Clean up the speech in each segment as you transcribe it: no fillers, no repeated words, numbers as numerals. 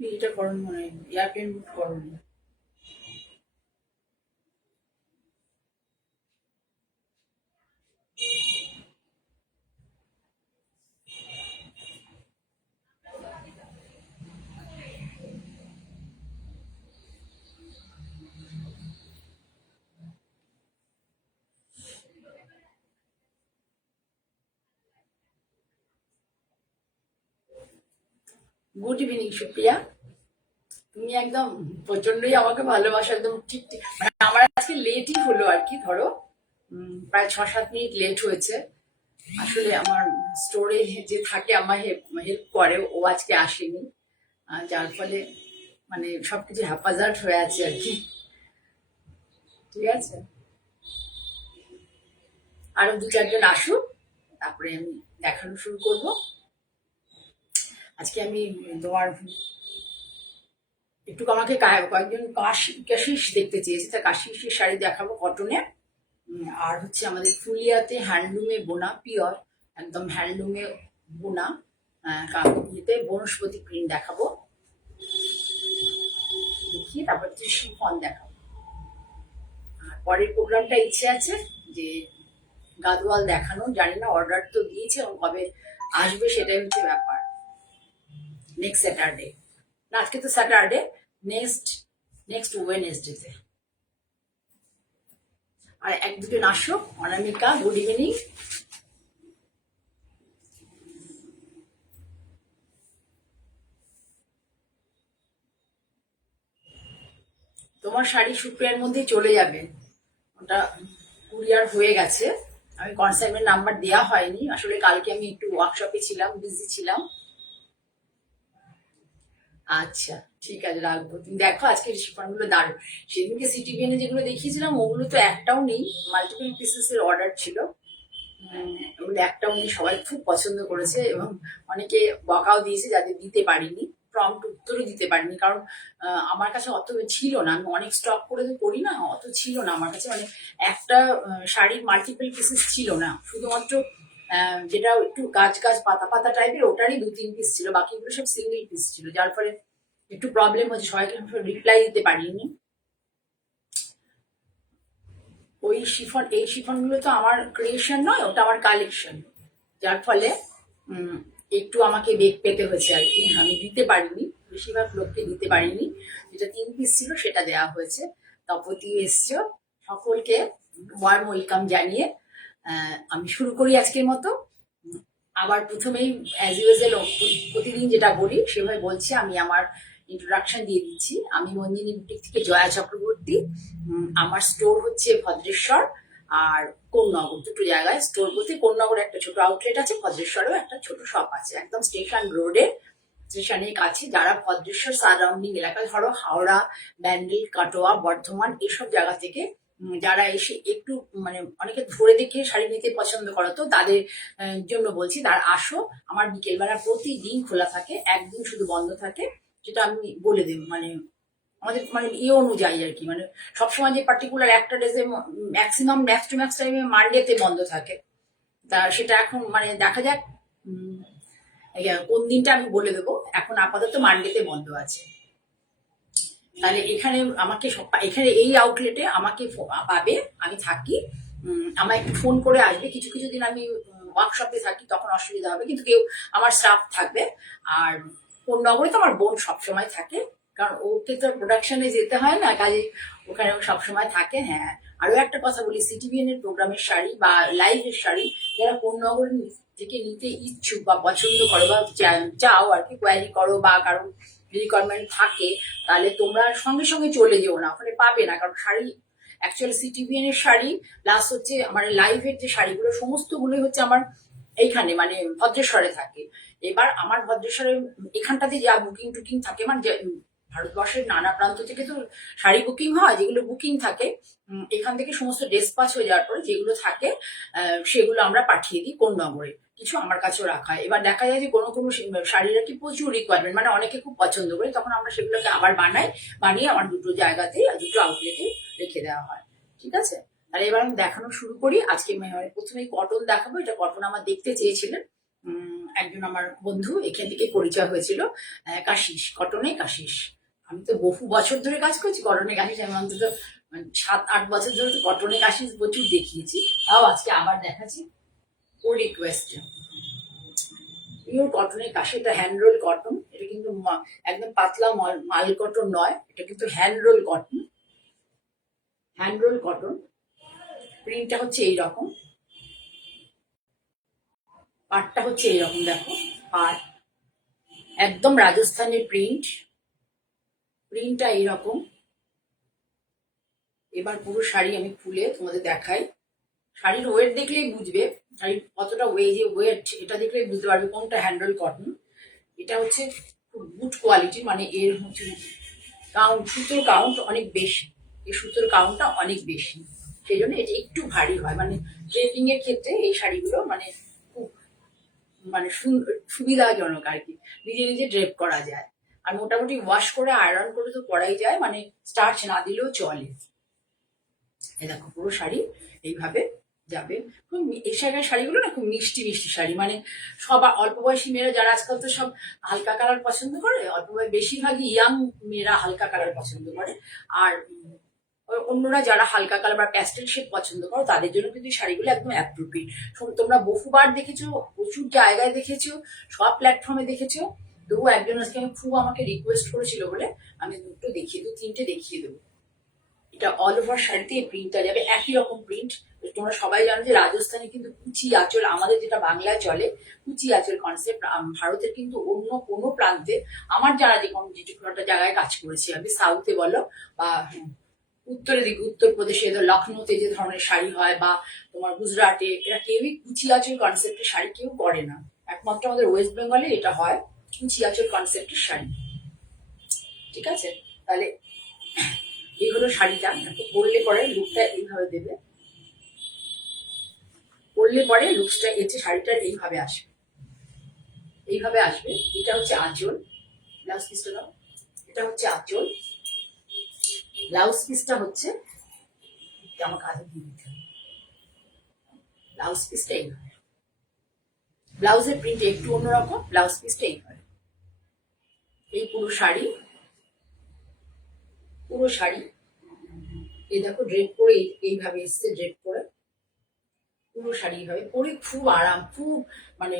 এটা করুন মনে হয় এয়ারপ্লেন মুড করুন। Good evening Supriya. তুমি একদম প্রচন্ডই আমাকে ভালোবাসো, একদম ঠিক ঠিক মানে আমার আজকে লেটই হলো আর কি, ধরো প্রায় 6-7 মিনিট লেট হয়েছে। আসলে আমার স্টোরে যে থাকে আমার হেল্প করে, ও আজকে আসেনি। যার ফলে মানে সবকিছু হ্যাপাজার্ড হয়ে আছে আর কি। ঠিক আছে, আরো 2-4 জন আসুক, তারপরে আমি দেখানো শুরু করব। আজকে আমি তোমার একটু আমাকে কয়েকজন কাশিস দেখতে চেয়েছে, তা কাশিসের শাড়ি দেখাবো কটনে। আর হচ্ছে আমাদের ফুলিয়াতে হ্যান্ডলুমে বোনা, পিওর একদম হ্যান্ডলুমে বোনা ইয়েতে বনস্পতি প্রিন্ট দেখাবো, দেখিয়ে তারপর হচ্ছে শিফন দেখাবো। আর পরের প্রোগ্রামটা ইচ্ছে আছে যে গাদওয়াল দেখানো, জানি না, অর্ডার তো দিয়েছে এবং কবে আসবে সেটাই হচ্ছে ব্যাপার। নেক্সট স্যাটারডে, না আজকে তো স্যাটারডে, নেক্সট নেক্সট ওয়েনেসডেতে। আর 1-2 জন আসো। অনামিকা, গুড ইভিনিং। তোমার শাড়ি সুপ্রিয়ার মধ্যেই চলে যাবে, ওটা কুরিয়ার হয়ে গেছে। আমি কনসাইনমেন্ট নাম্বার দেওয়া হয়নি, আসলে কালকে আমি একটু ওয়ার্কশপে ছিলাম, বিজি ছিলাম। আচ্ছা, ঠিক আছে, রাখবো। তুমি দেখো আজকে শিফন গুলো দারুণ। সেদিনকে সিটিভিএনে যেগুলো দেখিয়েছিলাম ওগুলো তো একটাও নেই, মাল্টিপল পিসেস এর অর্ডার ছিল। ওগুলো একটাও নেই, সবাই খুব পছন্দ করেছে এবং অনেকে বকাও দিয়েছে যাদের দিতে পারিনি, প্রম্পট উত্তরও দিতে পারিনি, কারণ আমার কাছে অত ছিল না, আমি অনেক স্টক করে তো করি না, অত ছিল না আমার কাছে, মানে একটা শাড়ির মাল্টিপল পিসেস ছিল না, শুধুমাত্র যেটা একটু গাছ গাছ পাতা পাতা টাইপের ওটারই 2-3 পিস ছিল, বাকিগুলো সব সিঙ্গেল পিস ছিল, যার ফলে একটু প্রবলেম হচ্ছে, সবাইকে রিপ্লাই দিতে পারিনি। ওই শিফন, এই শিফন গুলো তো আমার ক্রিয়েশন নয়, ওটা আমার কালেকশন, যার ফলে উম, একটু আমাকে বেগ পেতে হয়েছে আর কি, আমি দিতে পারিনি, বেশিরভাগ লোককে দিতে পারিনি। যেটা 3 পিস ছিল সেটা দেওয়া হয়েছে। তপতি এসছো, সকলকে ওয়ার্ম ওয়েলকাম জানিয়ে আমি শুরু করি আজকের মতো। আবার প্রথমেই অ্যাজ ইউজুয়াল প্রতিদিন যেটা বলি সেভাবে বলছি, আমি আমার ইন্ট্রোডাকশন দিয়ে দিচ্ছি। আমি মঞ্জিনী বুটিক থেকে জয়া চক্রবর্তী। আমার স্টোর হচ্ছে ভদ্রেশ্বর আর কোন্নগর, দুটো জায়গায় স্টোর বলতে, কোন্নগরে একটা ছোট আউটলেট আছে, ভদ্রেশ্বরেও একটা ছোট শপ আছে, একদম স্টেশন রোডে, স্টেশনের কাছে। যারা ভদ্রেশ্বর সারাউন্ডিং এলাকা, ধরো হাওড়া, ব্যান্ডেল, কাটোয়া, বর্ধমান এসব জায়গা থেকে যারা এসে একটু মানে অনেকে ধরে দেখে শাড়ি নিতে পছন্দ করো, তো তাদের জন্য বলছি, তার আসো। আমার বিকেলবেলা প্রতিদিন খোলা থাকে, একদিন শুধু বন্ধ থাকে, যেটা আমি বলে দেবো, মানে আমাদের মানে ইয়ে অনুযায়ী আর কি, মানে সবসময় যে পার্টিকুলার একটা ডেজে, ম্যাক্সিমাম ম্যাক্স টু ম্যাক্স টাইমে মানডেতে বন্ধ থাকে। তা সেটা এখন মানে দেখা যাক কোন দিনটা আমি বলে দেবো, এখন আপাতত মানডেতে বন্ধ আছে। তাহলে এখানে আমাকে এখানে এই আউটলেটে আমাকে পাবে, আমি থাকি। আমায় একটু ফোন করে আসবে, কিছু কিছু দিন আমি ওয়ার্কশপে থাকি, তখন অসুবিধা হবে, কিন্তু কেউ আমার স্টাফ থাকবে। আর কোন নগরে তো আমার বোন সবসময় থাকে, কারণ ওকে তো প্রোডাকশনে যেতে হয় না, কাজে ওখানে ও সবসময় থাকে। হ্যাঁ, আরো একটা কথা বলি, সিটিভিএন এর প্রোগ্রামের শাড়ি বা লাইভের শাড়ি যারা কোন নগর থেকে নিতে ইচ্ছুক বা পছন্দ করো বা চাও আর কি, কোয়ারি করো বা কারো রিকোয়ারমেন্ট থাকে, তাহলে তোমরা সঙ্গে সঙ্গে চলে যেও না, ওখানে পাবে না, কারণ শাড়ি অ্যাকচুয়ালি সিটিভিএন এর শাড়ি প্লাস হচ্ছে আমার লাইভের যে শাড়িগুলো সমস্তগুলোই হচ্ছে আমার এইখানে মানে ভদ্রেশ্বরে থাকে। এবার আমার ভদ্রেশ্বরে এখানটাতে যা বুকিং টুকিং থাকে, মানে ভারতবর্ষের নানা প্রান্ত থেকে তো শাড়ি বুকিং হয়, যেগুলো বুকিং থাকে এখান থেকে সমস্ত ডেসপাচ হয়ে যাওয়ার পরে যেগুলো থাকে সেগুলো আমরা পাঠিয়ে দিই কোন নগরে, কিছু আমার কাছেও রাখা হয়। এবার দেখা যায় যে কোনো কোনো শাড়ির কি প্রচুর রিকোয়ারমেন্ট, মানে অনেকে খুব পছন্দ করে, তখন আমরা সেগুলোকে আবার বানাই, বানিয়ে আমার দুটো জায়গাতে, দুটো আউটলেটে রেখে দেওয়া হয়। ঠিক আছে, তাহলে এবার আমি দেখানো শুরু করি। আজকে প্রথমে কটন দেখাবো, এটা কটন আমার দেখতে চেয়েছিলেন, একজন আমার বন্ধু এখান থেকে পরিচয় হয়েছিল, কাশিস, কটনে কাশিস। আমি তো বহু বছর ধরে কাজ করছি কটনে কাশিস, আমি অন্তত 7-8 বছর ধরে তো কটনে কাশিস প্রচুর দেখিয়েছি, তাও আজকে আবার দেখাচ্ছি ও রিকোয়েস্টে। পিওর কটনের কাশি, এটা হ্যান্ড রোল কটন, এটা কিন্তু একদম পাতলা মাল কটন নয়, এটা কিন্তু hand roll cotton. Hand roll cotton, প্রিন্টটা হচ্ছে এইরকম, পাটটা হচ্ছে এইরকম, দেখো পাট একদম রাজস্থানের প্রিন্ট, প্রিন্টটা এইরকম। এবার পুরো শাড়ি আমি খুলে তোমাদের দেখাই, শাড়ির ওয়েট দেখলেই বুঝবে, শাড়ির কতটা ওয়েট এটা দেখলেই বুঝতে পারবে কোনটা হ্যান্ডেল কটন। এটা হচ্ছে খুব গুড কোয়ালিটি, মানে এর হচ্ছে সুতোর কাউন্ট অনেক বেশি, এই সুতোর কাউন্টটা অনেক বেশি, সেই জন্য এটা একটু ভারী হয়, মানে ড্রেপিং এর ক্ষেত্রে এই শাড়িগুলো মানে খুব মানে সুবিধাজনক আর কি, নিজে নিজে ড্রেপ করা যায়। আর মোটামুটি ওয়াশ করে আয়রন করে তো পরাই যায়, মানে স্টার্চ না দিলেও চলে। এই দেখো পুরো শাড়ি এইভাবে যাবে। এই শাড়িগুলো না খুব মিষ্টি মিষ্টি শাড়ি, মানে সবার অল্প বয়সী মেয়েরা যারা আজকাল তো সব হালকা কালার পছন্দ করে, অল্প বয়স বেশিরভাগই ইয়াং মেয়েরা হালকা কালার পছন্দ করে, আর অন্যরা যারা হালকা কালার বা প্যাস্টেল শেড পছন্দ করো তাদের জন্য কিন্তু এই শাড়িগুলো একদম অ্যাপ্রোপ্রিয়েট। তোমরা বহুবার দেখেছো, প্রচুর জায়গায় দেখেছো, সব প্ল্যাটফর্মে দেখেছো, তবু একজন আজকে আমাকে রিকোয়েস্ট করেছিল বলে আমি দু তিনটে দেখিয়ে দেবো। এটা অল ওভার শাড়িতে প্রিন্টটা যাবে একই রকম প্রিন্ট। তোমরা সবাই জানো যে রাজস্থানে কিন্তু কুচি আঁচল, আমাদের যেটা বাংলায় চলে কুচি আঁচল কনসেপ্ট, ভারতের কিন্তু অন্য কোনো প্রান্তে আমার জানা যেটুকু একটা জায়গায় কাজ করেছি আমি, সাউথে বলো বা উত্তরের দিকে উত্তরপ্রদেশে লখনৌতে যে ধরনের শাড়ি হয়, বা তোমার গুজরাটে, এরা কেউই কুচি আঁচল কনসেপ্টের শাড়ি কেউ করে না, একমাত্র আমাদের ওয়েস্ট বেঙ্গলে এটা হয় কুচি আঁচল কনসেপ্টের শাড়ি। ঠিক আছে, তাহলে এই হলো শাড়িটা। পরলে পরে লুকটা এইভাবে দেবে, পরলে পরে লুকসটা এসে শাড়িটা এইভাবে আসবে, এইভাবে আসবে। এটা হচ্ছে আঁচল, ব্লাউজ পিসটা দাও, এটা হচ্ছে আঁচল, ব্লাউজ পিসটা হচ্ছে আমার কাঁধে দিয়ে দিতে হবে, ব্লাউজ পিসটা এইভাবে, ব্লাউজের প্রিন্ট একটু অন্যরকম, ব্লাউজ পিসটা এইভাবে। এই পুরো শাড়ি, পুরো শাড়ি এই দেখো ড্রেপ করে এইভাবে এসছে, ড্রেপ করে পুরো শাড়ি এইভাবে পরে খুব আরাম, খুব মানে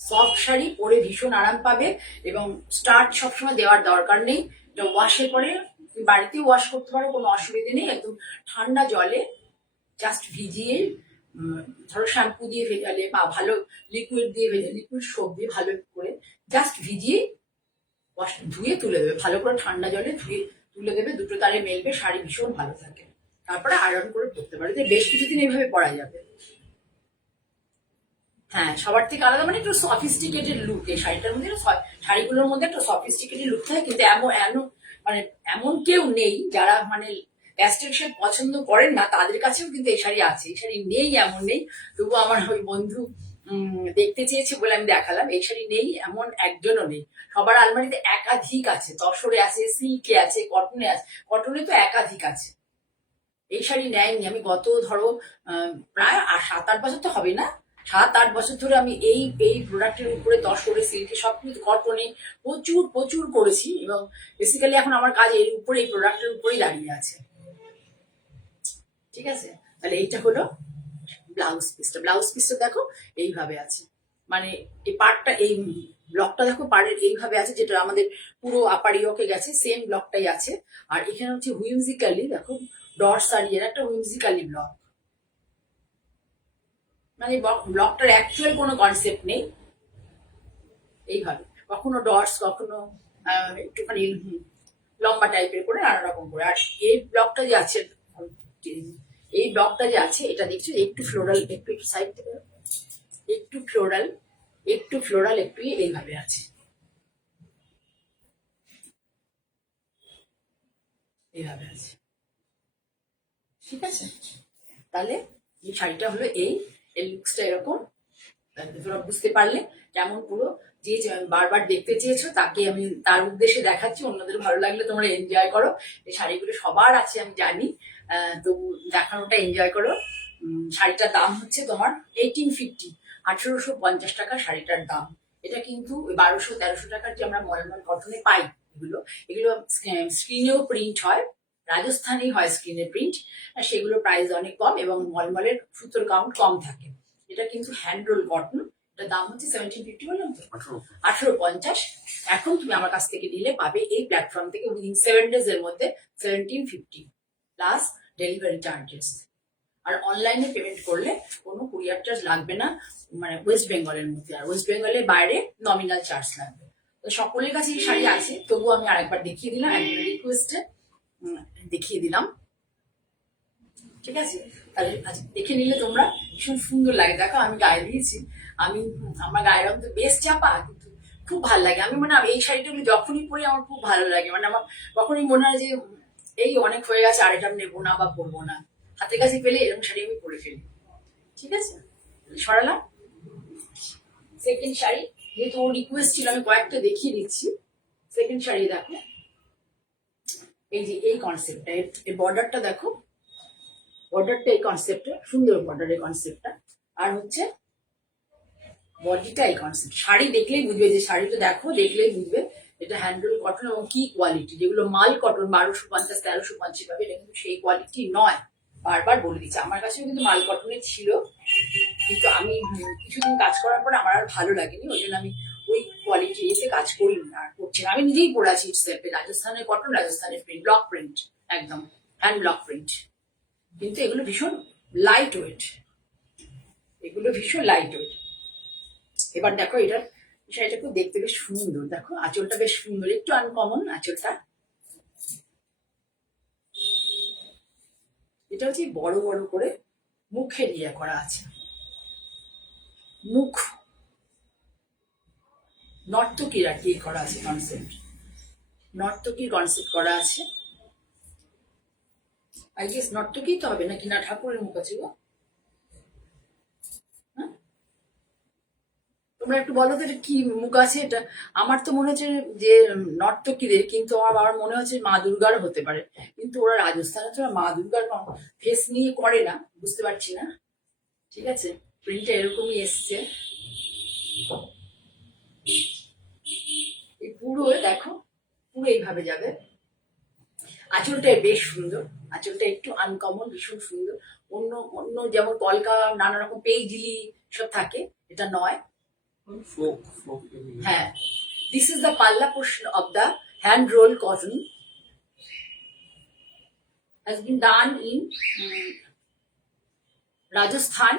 সফট শাড়ি পরে ভীষণ আরাম পাবে, এবং স্টার্চ সবসময় দেওয়ার দরকার নেই। এটা ওয়াশের পরে বাড়িতে ওয়াশ করতে পারো, কোনো অসুবিধা নেই, একদম ঠান্ডা জলে জাস্ট ভিজিয়ে, ধরো শ্যাম্পু দিয়ে ভেজালে বা ভালো লিকুইড দিয়ে ভেজালে, লিকুইড সোপ দিয়ে ভালো করে জাস্ট ভিজিয়ে ওয়াশ ধুয়ে তুলে দেবে, ভালো করে ঠান্ডা জলে ধুয়ে তুলে দেবে, দুটো তারে মেলবে, শাড়ি ভীষণ ভালো থাকে। তারপরে আয়রন করে পরতে পারে, বেশ কিছুদিন এইভাবে পরা যাবে। হ্যাঁ, সবার থেকে আলাদা, মানে একটু সফিস্টিকেটেড লুক এই শাড়িটার মধ্যে, শাড়িগুলোর মধ্যে একটা সফিস্টিকেটেড লুক থাকে, কিন্তু মানে এমন কেউ নেই যারা মানে প্যাস্টেল শেড পছন্দ করেন না, তাদের কাছেও কিন্তু এই শাড়ি আছে, এই শাড়ি নেই এমন নেই। তবু আমার ওই বন্ধু দেখতে চেয়েছে বলে আমি দেখালাম, এই শাড়ি নেই এমন একজনও নেই, সবার আলমারিতে একাধিক আছে, তসরে আছে, সিল্কে আছে, কটনে আছে, কটনে তো একাধিক আছে। এই শাড়ি নেয়নি, আমি গত ধরো প্রায় 7-8 বছর তো হবে না, 7-8 বছর ধরে আমি এই এই প্রোডাক্টের উপরে তসরে, সিল্কে, সবকিছু কটনে প্রচুর প্রচুর করেছি, এবং বেসিক্যালি এখন আমার কাজ এর উপরে, এই প্রোডাক্টের উপরেই দাঁড়িয়ে আছে। ঠিক আছে, তাহলে এইটা হলো ব্লাউজ পিসটা, ব্লাউজ পিসটা দেখো এইভাবে আছে, মানে এই পার্টটা, এই ব্লকটা দেখো পাড়ের এইভাবে আছে, যেটা আমাদের পুরো আপার ইয়োকে গেছে সেম ব্লকটাই আছে। আর এখানে হচ্ছে হুইমজিক্যালি দেখো ডটস আর এর একটা হুইমজিক্যালি ব্লক, মানে ব্লকটার অ্যাকচুয়াল কোনো কনসেপ্ট নেই, এইভাবে কখনো ডটস, কখনো একটুখানি লম্বা টাইপের করে, নানা রকম করে। আর এই ব্লকটা যে আছে, এই ব্লকটা যে আছে এটা দেখছো একটু ফ্লোরাল, একটু সাইড থেকে একটু ফ্লোরাল, একটু ফ্লোরাল, একটু এইভাবে আছে, এইভাবে আছে। ঠিক আছে, তাহলে এই শাড়িটা হলো এই লুকসটা এরকম, তোমরা বুঝতে পারলে কেমন পুরো, যে বারবার দেখতে চেয়েছো তাকে আমি তার উদ্দেশ্যে দেখাচ্ছি, অন্যদের ভালো লাগলে তোমরা এনজয় করো। এই শাড়িগুলো সবার আছে আমি জানি, তো দেখানোটা এনজয় করো। শাড়িটার দাম হচ্ছে তোমার 1850, 1850 টাকা শাড়িটার দাম। এটা কিন্তু 1200-1300 টাকার যে আমরা মলমল কটনে পাই, এগুলো স্ক্রিনেও প্রিন্ট হয়, রাজস্থানি হয় স্ক্রিনে প্রিন্ট, সেগুলোর প্রাইস অনেক কম এবং মলমলের সুতোর কাউন্ট কম থাকে। এটা কিন্তু হ্যান্ড রোল কটন, এটার দাম হচ্ছে 1750, বললাম তো 1850। এখন তুমি আমার কাছ থেকে নিলে পাবে এই প্ল্যাটফর্ম থেকে উইদিন 7 days এর মধ্যে 1750 প্লাস ডেলিভারি চার্জেস। আর অনলাইনে পেমেন্ট করলে কোনো কুরিয়ার চার্জ লাগবে না, মানে ওয়েস্ট বেঙ্গলের মধ্যে। আর ওয়েস্ট বেঙ্গলের বাইরে নমিনাল চার্জ লাগবে। তো সকলের কাছে এই শাড়ি আছে, তবুও আমি আরেকবার দেখিয়ে দিলাম, একবার রিকোয়েস্টে দেখিয়ে দিলাম, ঠিক আছে? তাহলে দেখে নিলে তোমরা ভীষণ সুন্দর লাগে। দেখো আমি গায়ে দিয়েছি, আমার গায়ের রং তো বেশ চাপা, কিন্তু খুব ভালো লাগে। আমি মানে এই শাড়িটাগুলো যখনই পরি আমার খুব ভালো লাগে, মানে আমার কখনই মনে হয় যে এই অনেক হয়ে গেছে আর এটা নেবো না বা পরবো না। হাতের কাছে পেলে এরকম শাড়ি আমি পরে ফেলি, ঠিক আছে? সরালাম। সেকেন্ড শাড়ি, যেহেতু ওর রিকোয়েস্ট ছিল আমি কয়েকটা দেখিয়ে দিচ্ছি। সেকেন্ড শাড়ি দেখো, এই যে এই কনসেপ্টটা, এই বর্ডারটা দেখো, বর্ডারটা এই কনসেপ্টটা সুন্দর, বর্ডারের কনসেপ্টটা। আর হচ্ছে বডিটা এই কনসেপ্ট। শাড়ি দেখলেই বুঝবে, যে শাড়িটা দেখো দেখলেই বুঝবে এটা হ্যান্ডলুম কটন এবং কি কোয়ালিটি। যেগুলো মাল কটন 1250-1350 পাবে, এটা কিন্তু সেই কোয়ালিটি নয়। বারবার বলে দিচ্ছি, আমার কাছেও কিন্তু মাল কটনের ছিল, কিন্তু আমি কিছুদিন কাজ করার পর আমার আর ভালো লাগেনি, ওই জন্য আমি ওই কোয়ালিটি এসে কাজ করিনি আর করছি না। আমি নিজেই পরে আছি সেলফে, রাজস্থানের কটন, রাজস্থানের প্রিন্ট, ব্লক প্রিন্ট, একদম হ্যান্ড ব্লক প্রিন্ট। কিন্তু এগুলো ভীষণ লাইট ওয়েট, এগুলো ভীষণ লাইট ওয়েট। এবার দেখো এটার শাড়িটা খুব দেখতে বেশ সুন্দর, দেখো আঁচলটা বেশ সুন্দর, একটু আনকমন আঁচলটা। এটা হচ্ছে বড় বড় করে মুখে ইয়ে করা আছে, মুখ নর্তকীর আর কি করা আছে কনসেপ্ট, নর্তকীর কনসেপ্ট করা আছে। আই গেস নর্তকী তো হবে নাকি, না ঠাকুরের মুখ আছে গো? তোমরা একটু বলো তো এটা কি মুখ আছে এটা? আমার তো মনে হচ্ছে যে নর্তকীদের, কিন্তু আমার বাবার মনে হচ্ছে মা দুর্গারও হতে পারে, কিন্তু ওরা রাজস্থানে তো মা দুর্গার ফেস নিয়ে করে না, বুঝতে পারছি না, ঠিক আছে? প্রিন্টটা এরকমই এসছে, এই পুরো দেখো, পুরো এইভাবে যাবে। আঁচলটা বেশ সুন্দর, আঁচলটা একটু আনকমন, ভীষণ সুন্দর। অন্য অন্য যেমন কলকা নানা রকম পেইজিলি সব থাকে, এটা নয়। হ্যাঁ, this is the palla portion of the hand roll cotton, has been done in Rajasthan,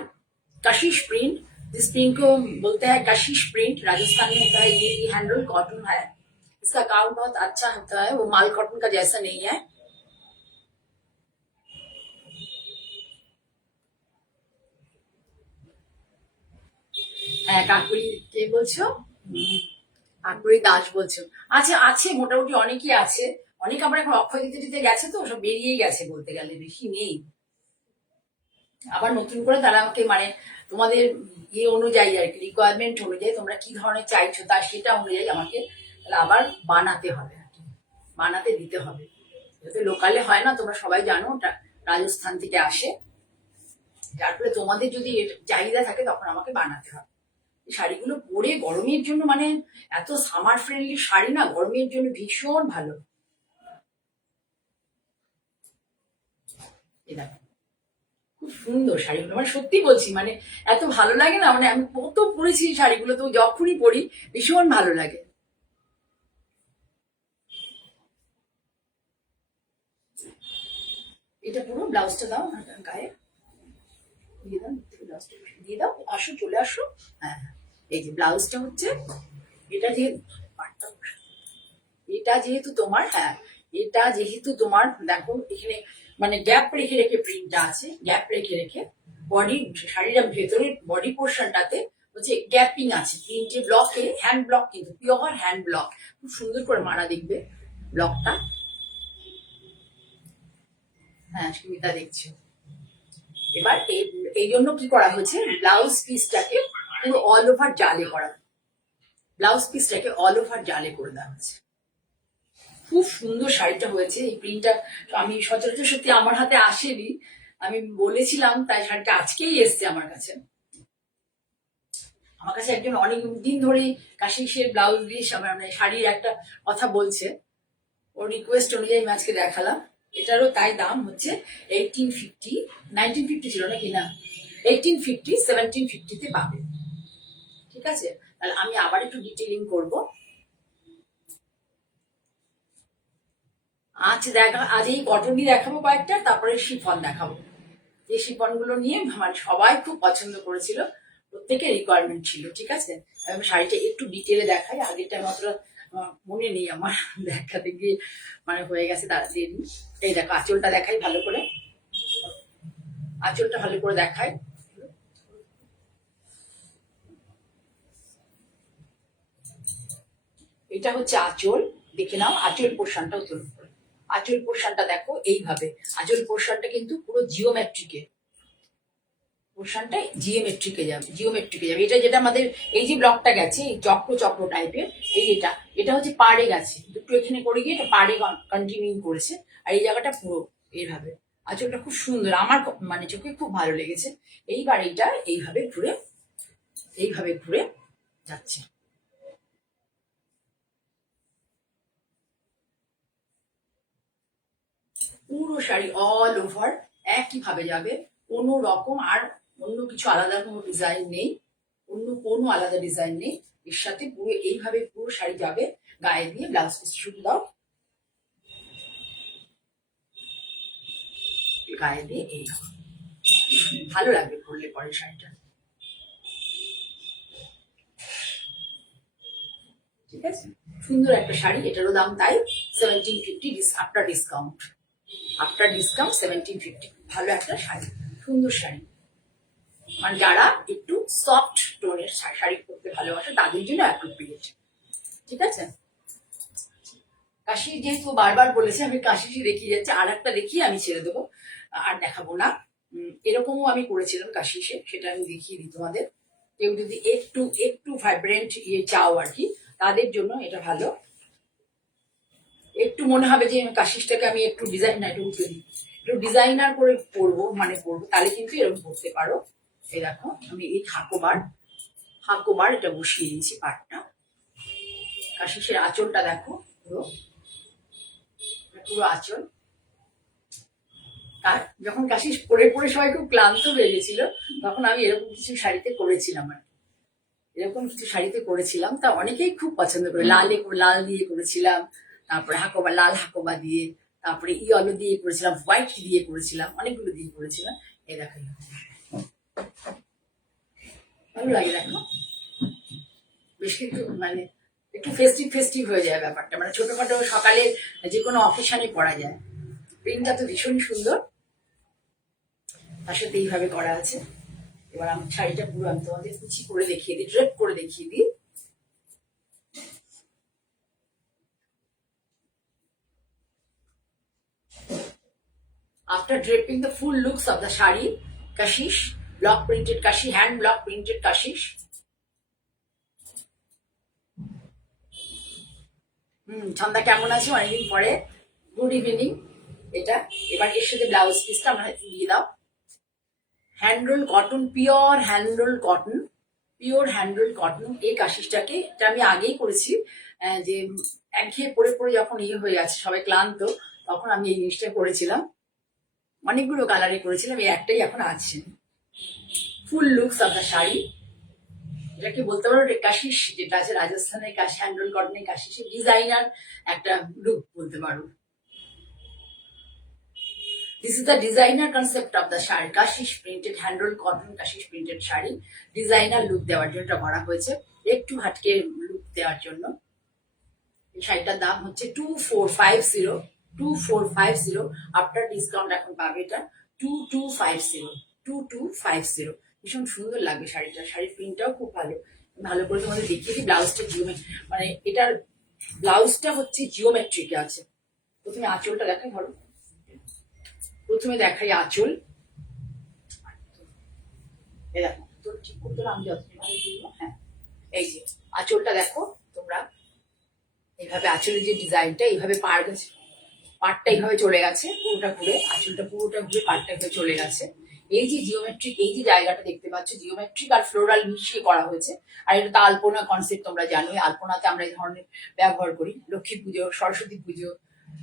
Kashish print. जिस प्रिंट को बोलते हैं कशिश प्रिंट, राजस्थान में होता है, ये हैंड रोल कॉटन है। इसका काम बहुत अच्छा होता है, वो माल कॉटन का जैसा नहीं है। হ্যাঁ, কাকুরি কে বলছো? কাকুরি দাস বলছো? আচ্ছা, আছে মোটামুটি অনেকই আছে, অনেক আবার এখন অক্ষয় দিতে গেছে, তো সব বেরিয়েই গেছে বলতে গেলে, বেশি নেই। আবার নতুন করে তারা আমাকে মানে তোমাদের ইয়ে অনুযায়ী আর কি, রিকোয়ারমেন্ট অনুযায়ী তোমরা কি ধরনের চাইছো তা সেটা অনুযায়ী আমাকে আবার বানাতে হবে আর কি, বানাতে দিতে হবে। যাতে লোকালে হয় না, তোমরা সবাই জানো ওটা রাজস্থান থেকে আসে, যার ফলে তোমাদের যদি চাহিদা থাকে তখন আমাকে বানাতে হবে। শাড়িগুলো পরে গরমের জন্য, মানে এত সামার ফ্রেন্ডলি শাড়ি না, গরমের জন্য ভীষণ ভালো। খুব সুন্দর শাড়িগুলো, মানে সত্যি বলছি, মানে এত ভালো লাগে না, মানে আমি কত পরেছি শাড়িগুলো, তো যখনই পরি ভীষণ ভালো লাগে। এটা পুরো ব্লাউজটা দাও গায়ে দিয়ে দাও, ব্লাউজটা দিয়ে দাও, আসো চলে আসো। হ্যাঁ, এই যে ব্লাউজটা হচ্ছে, এটা যেহেতু এটা যেহেতু তোমার, হ্যাঁ এটা যেহেতু তোমার, দেখো এখানে মানে গ্যাপ রেখে রেখে প্রিন্টটা আছে, গ্যাপ রেখে রেখে বডি, শাড়ির ভেতরের বডি পোর্শনটাতে হচ্ছে গ্যাপিং আছে, প্রিন্টে ব্লকে, হ্যান্ড ব্লক, কিন্তু পিওর হ্যান্ড ব্লক, খুব সুন্দর করে মারা দেখবে ব্লকটা। হ্যাঁ, সুমিতা দেখছো। এবার এই জন্য কি করা হয়েছে, ব্লাউজ পিসটাকে পুরো অল ওভার জালে করা, ব্লাউজ পিসটাকে অল ওভার জালে করে দেওয়া হয়েছে। খুব সুন্দর শাড়িটা হয়েছে, এই প্রিন্টটা আমি সচরাচর সত্যি আমার হাতে আসেনি, আমি বলেছিলাম, তাই শাড়িটা আজকেই এসছে আমার কাছে। আমার কাছে একজন অনেক দিন ধরে কাশিসের ব্লাউজ দিয়ে মানে শাড়ির একটা কথা বলছে, ওর রিকোয়েস্ট অনুযায়ী আমি আজকে দেখালাম। এটারও তাই দাম হচ্ছে 1850, 1950 ছিল নাকি, না 1850, 1750-তে পাবে। ঠিক আছে, তাহলে আমি আবার একটু ডিটেইলিং করব। আজ এই কটনই দেখাবো কয়েকটা, তারপরে শিফন দেখাবো। যে শিফন গুলো নিয়ে মানে সবাই খুব পছন্দ করেছিল, প্রত্যেকের রিকোয়ারমেন্ট ছিল। ঠিক আছে, আমি শাড়িটা একটু ডিটেলে দেখাই, আগেরটা মাত্র মনে নেই আমার, দেখাতে গিয়ে মানে হয়ে গেছে তাড়াতাড়ি। এই দেখো আঁচলটা দেখাই ভালো করে, আঁচলটা ভালো করে দেখাই। এটা হচ্ছে আঁচল, দেখে নাও আঁচল পোর্শনটাও তুলব। আঁচল পোর্শনটা দেখো এইভাবে, আঁচল পোর্শনটা কিন্তু পুরো জিওমেট্রিকে, পোর্শনটা জিওমেট্রিকে যাবে। এটা যেটা আমাদের এই যে ব্লকটা গেছে চক্র চক্র টাইপের, এটা হচ্ছে পাড়ে গেছে, দুটো এখানে করে গিয়ে এটা পাড়ে কন্টিনিউ করেছে। আর এই জায়গাটা পুরো এইভাবে, আঁচলটা খুব সুন্দর, আমার মানে চোখে খুব ভালো লেগেছে। এইবার এইটা এইভাবে ঘুরে যাচ্ছে। পুরো শাড়ি অল ওভার একইভাবে যাবে, কোনো রকম আর অন্য কিছু আলাদা কোনো ডিজাইন নেই, অন্য কোনো আলাদা ডিজাইন নেই। এর সাথে পুরো এইভাবে পুরো শাড়ি যাবে, গায়ে দিয়ে ব্লাউজ পিস শুট দাও, গায়ে দিয়ে এই ভালো লাগবে পরলে পরে শাড়িটা। ঠিক আছে, সুন্দর একটা শাড়ি, এটারও দাম তাই 1750 আফটার ডিসকাউন্ট। আফটার ডিসকাউন্ট 1750, ভালো একটা শাড়ি, সুন্দর শাড়ি। মানে যারা একটু সফট টোনের শাড়ি পরতে ভালোবাসে তাদের জন্য অ্যাপ্রোপ্রিয়েট। ঠিক আছে, কাশি যেহেতু বারবার বলেছে, আমি কাশি দেখিয়ে যাচ্ছি, আর একটা দেখিয়ে আমি ছেড়ে দেবো, আর দেখাবো না। এরকমও আমি করেছিলাম কাশিসে, সেটা আমি দেখিয়ে দিই তোমাদের। কেউ যদি একটু একটু ভাইব্রেন্ট ইয়ে চাও আর কি, তাদের জন্য এটা ভালো। একটু মনে হবে যে কাশিসটাকে আমি একটু একটু ডিজাইনার করে পরবো, তাহলে কিন্তু এরকম করতে পারো। এই দেখো আমি এই হাঁকোবার এটা বসিয়ে দিয়েছি পাটটা। কাশিসের আঁচলটা দেখো, পুরো পুরো আঁচল। আর যখন কাশিস পরে পরে সবাই খুব ক্লান্ত হয়ে গেছিল, তখন আমি এরকম কিছু শাড়িতে করেছিলাম আর এরকম কিছু শাড়িতে করেছিলাম, তা অনেকেই খুব পছন্দ করে। লাল দিয়ে করেছিলাম, তারপরে লাল হাকোবা দিয়ে, তারপরে ইয়েলো দিয়ে করেছিলাম, হোয়াইট দিয়ে করেছিলাম, অনেকগুলো দিয়ে করেছিলাম। এই দেখো ভালো লাগে, দেখো বেশ কিন্তু মানে একটু ফেস্টিভ হয়ে যায় ব্যাপারটা, মানে ছোটখাটো সকালে যে কোনো অকেশনে পরা যায়। প্রিন্টটা তো ভীষণ সুন্দর, তার সাথে এইভাবে করা আছে। এবার আমি শাড়িটা পুরো আমি তোমাদের কুচি করে দেখিয়ে দিই, ড্রেপ করে দেখিয়ে দিই। After draping the full looks of the shari, kashish, block printed kashish, hand block printed kashish. Chhanda কেমন আছে অনেকদিন পরে, গুড ইভিনিং। এটা এবার এর সাথে ব্লাউজ পিসটা আমরা দিয়ে দাও। Hand roll cotton, pure hand roll cotton, এই কাশিসটাকে এটা আমি আগেই করেছি, যে একঘেয়ে পরে পরে যখন হয়ে যাচ্ছে সবাই ক্লান্ত, তখন আমি এই জিনিসটা করেছিলাম, অনেকগুলো কালারে করেছিলাম, এই একটাই এখন আছে। ফুল লুকস অফ দ্য শাড়ি, এটাকে বলতে পারো কাশিস, যেটা আছে রাজস্থানের কাশি হ্যান্ডরোল কটনের কাশিসের ডিজাইনার একটা লুক বলতে পারো। This is the designer concept of the sari, kashish printed hand roll cotton kashish printed sari, designer look দেওয়ার জন্য এটা করা হয়েছে, একটু হাটকে লুক দেওয়ার জন্য। এই শাড়িটার দাম হচ্ছে 2450, আফটার ডিসকাউন্ট এখন পাবে এটা 2250। ভীষণ সুন্দর লাগবে শাড়িটা, শাড়ির প্রিন্টটাও খুব ভালো। ভালো করে তোমাদের দেখিয়ে দিই। ব্লাউজটা মানে এটার ব্লাউজটা হচ্ছে জিওমেট্রিকে আছে। প্রথমে আঁচলটা দেখাই, ধরো প্রথমে দেখাই আঁচল। দেখো তোর ঠিক করতে আমি যতটা ভালো বলবো। হ্যাঁ, এই যে আঁচলটা দেখো তোমরা, এইভাবে আঁচলের যে ডিজাইনটা এইভাবে পাটটা এইভাবে চলে গেছে পুরোটা ঘুরে, আঁচলটা পুরোটা ঘুরে পাটটা এইভাবে চলে গেছে। এই যে জিওমেট্রিক এই যে জায়গাটা দেখতে পাচ্ছ, জিওমেট্রিক আর ফ্লোরাল মিশিয়ে করা হয়েছে। আর এটা তো আলপনা কনসেপ্ট, তোমরা জানোই আলপনাতে আমরা এই ধরনের ব্যবহার করি, লক্ষ্মী পুজো, সরস্বতী পুজো,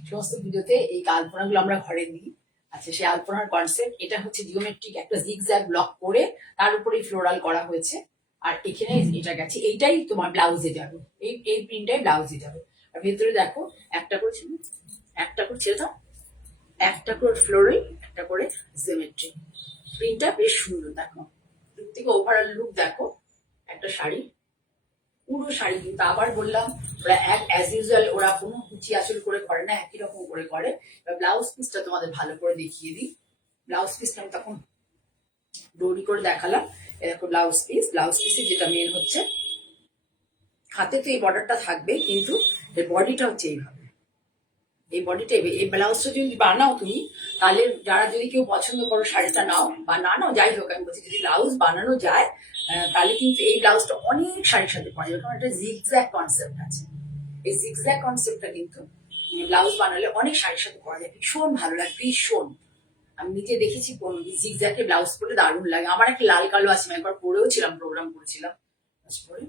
সমস্ত পুজোতে এই আলপনাগুলো আমরা ঘরে দিই। আচ্ছা, সেই আলপনার কনসেপ্ট এটা হচ্ছে জিওমেট্রিক একটা জিগজ্যাগ ব্লক করে তার উপরেই ফ্লোরাল করা হয়েছে। আর এখানে এটা গেছে, এইটাই তোমার ব্লাউজে যাবে, এই প্রিন্টটাই ব্লাউজে যাবে। আর ভেতরে দেখো একটা করে ছেড়ে দাও, একটা করে ফ্লোরাল, একটা করে জিওমেট্রিক। প্রিন্টটা বেশ সুন্দর, দেখো দূর থেকে ওভারঅল লুক দেখো। একটা শাড়ি, পুরো শাড়ি কিন্তু আবার বললাম ওরা অ্যাজ ইউজুয়াল ওরা কোনো কুচি আঁচল করে করে না, একই রকম করে করে। ব্লাউজ পিসটা তোমাদের ভালো করে দেখিয়ে দিই। ব্লাউজ পিসটা আমি তখন দড়ি করে দেখালাম। এরকম ব্লাউজ পিসে যেটা মেন হচ্ছে, হাতে তো এই বর্ডারটা থাকবে, কিন্তু এর বডিটা হচ্ছে এইভাবে, এই বডিটা। এই ব্লাউজটা যদি বানাও তুমি, তাহলে যারা যদি কেউ পছন্দ করো শাড়িটা নাও, বা না নাও যাই হোক, আমি বলছি যদি ব্লাউজ বানানো যায় তাহলে কিন্তু এই ব্লাউজটা অনেক শাড়ির সাথে পরা যাবে, কারণ একটা জিগজ্যাগ কনসেপ্ট আছে। এই জিগজ্যাগ কনসেপ্টটা কিন্তু ব্লাউজ বানালে অনেক শাড়ির সাথে পরা যায়, ভীষণ ভালো লাগে, ভীষণ। আমি নিজে দেখেছি জিগজ্যাগে ব্লাউজ পরে দারুণ লাগে। আমার একটা লাল কালো আছে, আমি একবার পরেও ছিলাম, প্রোগ্রাম করেছিলাম পরে।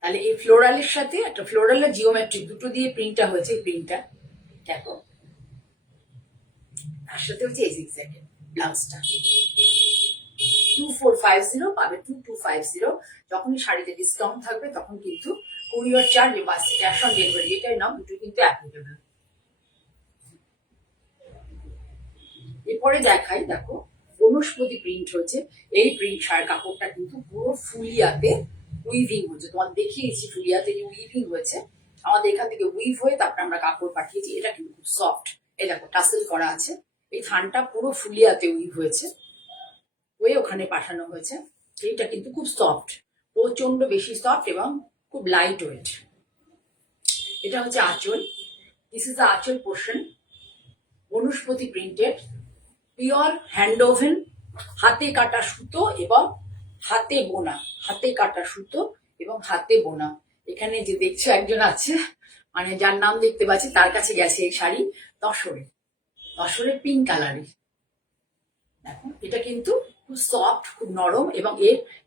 তাহলে এই ফ্লোরালের সাথে একটা ফ্লোরাল আর জিওমেট্রিক দুটো দিয়ে প্রিন্টটা হয়েছে, এই প্রিন্টটা দেখো। তার সাথে হচ্ছে এই জিগজ্যাগের ব্লাউজটা 2450 পাবে, 2250। যখনই শাড়িতে ডিসকাউন্ট থাকবে তখন কিন্তু কুরিয়ার চার্জ বা ক্যাশ অন ডেলিভারি এটাই নাম, দুটো কিন্তু অ্যাপ্লিকেবল। এরপরে দেখাই, দেখো বনস্পতি প্রিন্ট হয়েছে। এই প্রিন্ট শাড়ির কাপড়টা কিন্তু পুরো ফুলিয়াতে উইভিং হয়েছে, তোমার দেখিয়েছি ফুলিয়াতে যে উইভিং হয়েছে। আমাদের এখান থেকে উইভ হয়ে তারপরে আমরা কাপড় পাঠিয়েছি। এটা কিন্তু খুব সফট, এই দেখো টাসেল করা আছে। এই থানটা পুরো ফুলিয়াতে উইভ হয়েছে, হয়ে ওখানে পাঠানো হয়েছে। এইটা কিন্তু খুব সফট, প্রচন্ড বেশি সফট এবং খুব লাইট ওয়েট। এটা হচ্ছে আঁচল, this is the anchal portion, বনস্পতি প্রিন্টেড, পিওর হ্যান্ড ওভেন, হাতে কাটা সুতো এবং হাতে বোনা, হাতে কাটা সুতো এবং হাতে বোনা। এখানে যে দেখছো একজন আছে, মানে যার নাম দেখতে পাচ্ছি, তার কাছে গেছে এই শাড়ি তসরের পিঙ্ক কালারের। দেখো এটা কিন্তু খুব সফট, খুব নরম, এবং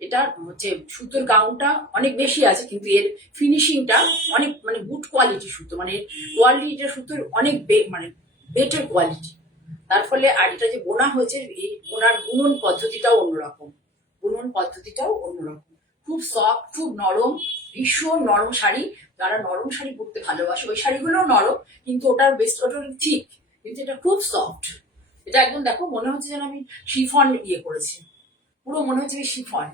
এটা হচ্ছে সুতোর গাউনটা অনেক বেশি আছে, কিন্তু এর ফিনিশিংটা অনেক মানে গুড কোয়ালিটি সুতো, মানে কোয়ালিটিটা সুতোর অনেক মানে বেটার কোয়ালিটি। তার ফলে আর এটা যে বোনা হয়েছে, এই বোনার বুনন পদ্ধতিটাও অন্যরকম, খুব সফট, খুব নরম, ভীষণ নরম শাড়ি। যারা নরম শাড়ি পরতে ভালোবাসে, ওই শাড়িগুলোও নরম, কিন্তু ওটা ঠিক, কিন্তু এটা খুব সফট। এটা একদম দেখো মনে হচ্ছে যেন আমি শিফন করেছি, পুরো মনে হচ্ছে শিফন।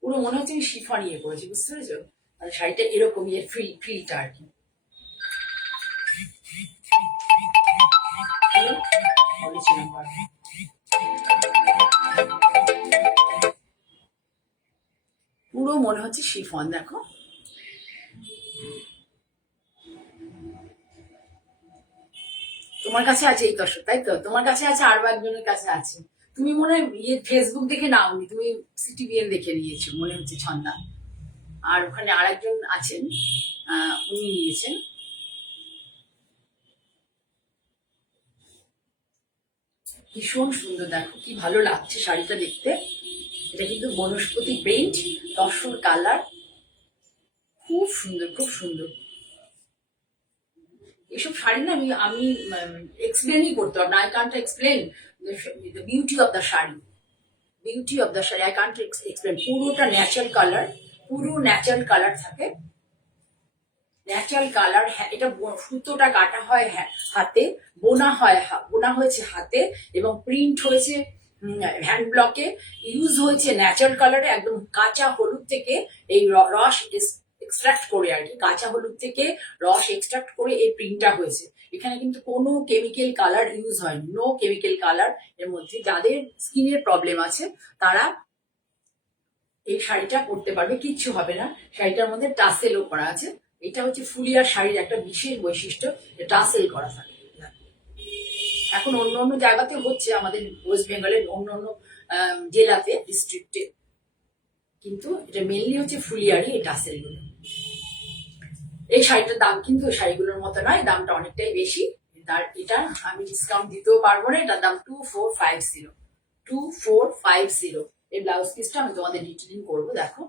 পুরো মনে হচ্ছে আমি শিফন করেছি, বুঝতে পেরেছো? মানে শাড়িটা এরকম ফ্রিটা আর কি। পুরো মনে হচ্ছে শিফন, দেখো। তোমার কাছে আছে এই তসর, তাই তো? তোমার কাছে আছে, আরো একজনের কাছে আছে। তুমি মনে হয় ফেসবুক দেখে নাওনি, তুমি সিটিভিএন দেখে নিয়েছো মনে হচ্ছে, ছন্দা। আর ওখানে আরেকজন আছেন, উনি নিয়েছেন। ভীষণ সুন্দর, দেখো কি ভালো লাগছে শাড়িটা দেখতে। এটা কিন্তু বনস্পতি প্রিন্ট, তসর কালার, খুব সুন্দর, খুব সুন্দর। এসব শাড়ি না আমি এক্সপ্লেনই করতে পারবো না, I can't explain the beauty of the sari, I can't explain. পুরোটা ন্যাচারাল কালার, পুরো ন্যাচারাল কালার থাকে, ন্যাচারাল কালার। এটা সুতোটা কাটা হয় হাতে, বোনা হয়েছে হাতে, এবং প্রিন্ট হয়েছে হ্যান্ড ব্লকে, ইউজ হয়েছে ন্যাচারাল কালারে, একদম কাঁচা হলুদ থেকে এই রস এক্সট্রাক্ট করে আর কি, কাঁচা হলুদ থেকে রস এক্সট্রাক্ট করে এই প্রিন্টটা হয়েছে। এখানে কিন্তু কোনো কেমিক্যাল কালার ইউজ হয়নি, নো কেমিক্যাল কালার এর মধ্যে। যাদের স্কিনের প্রবলেম আছে তারা এই শাড়িটা পরতে পারবে, কিচ্ছু হবে না। শাড়িটার মধ্যে টাসেলও করা আছে। এটা হচ্ছে ফুলিয়ার শাড়ির একটা বিশেষ বৈশিষ্ট্য, টাসেল করা থাকে। এখন অন্য অন্য জায়গাতে হচ্ছে, আমাদের ওয়েস্ট বেঙ্গলের অন্য অন্য জেলাতে, ডিস্ট্রিক্টে, কিন্তু এটা মেনলি হচ্ছে ফুলিয়ারই এই টাসেলগুলো। এই শাড়িটার দাম কিন্তু ওই শাড়িগুলোর মতো নয়, দামটা অনেকটাই বেশি। এটা আমি ডিসকাউন্ট দিতেও পারবো না, এটার দাম 2450। 2450 এই ব্লাউজ পিসটা আমি তোমাদের ডিটেলিং করবো। দেখো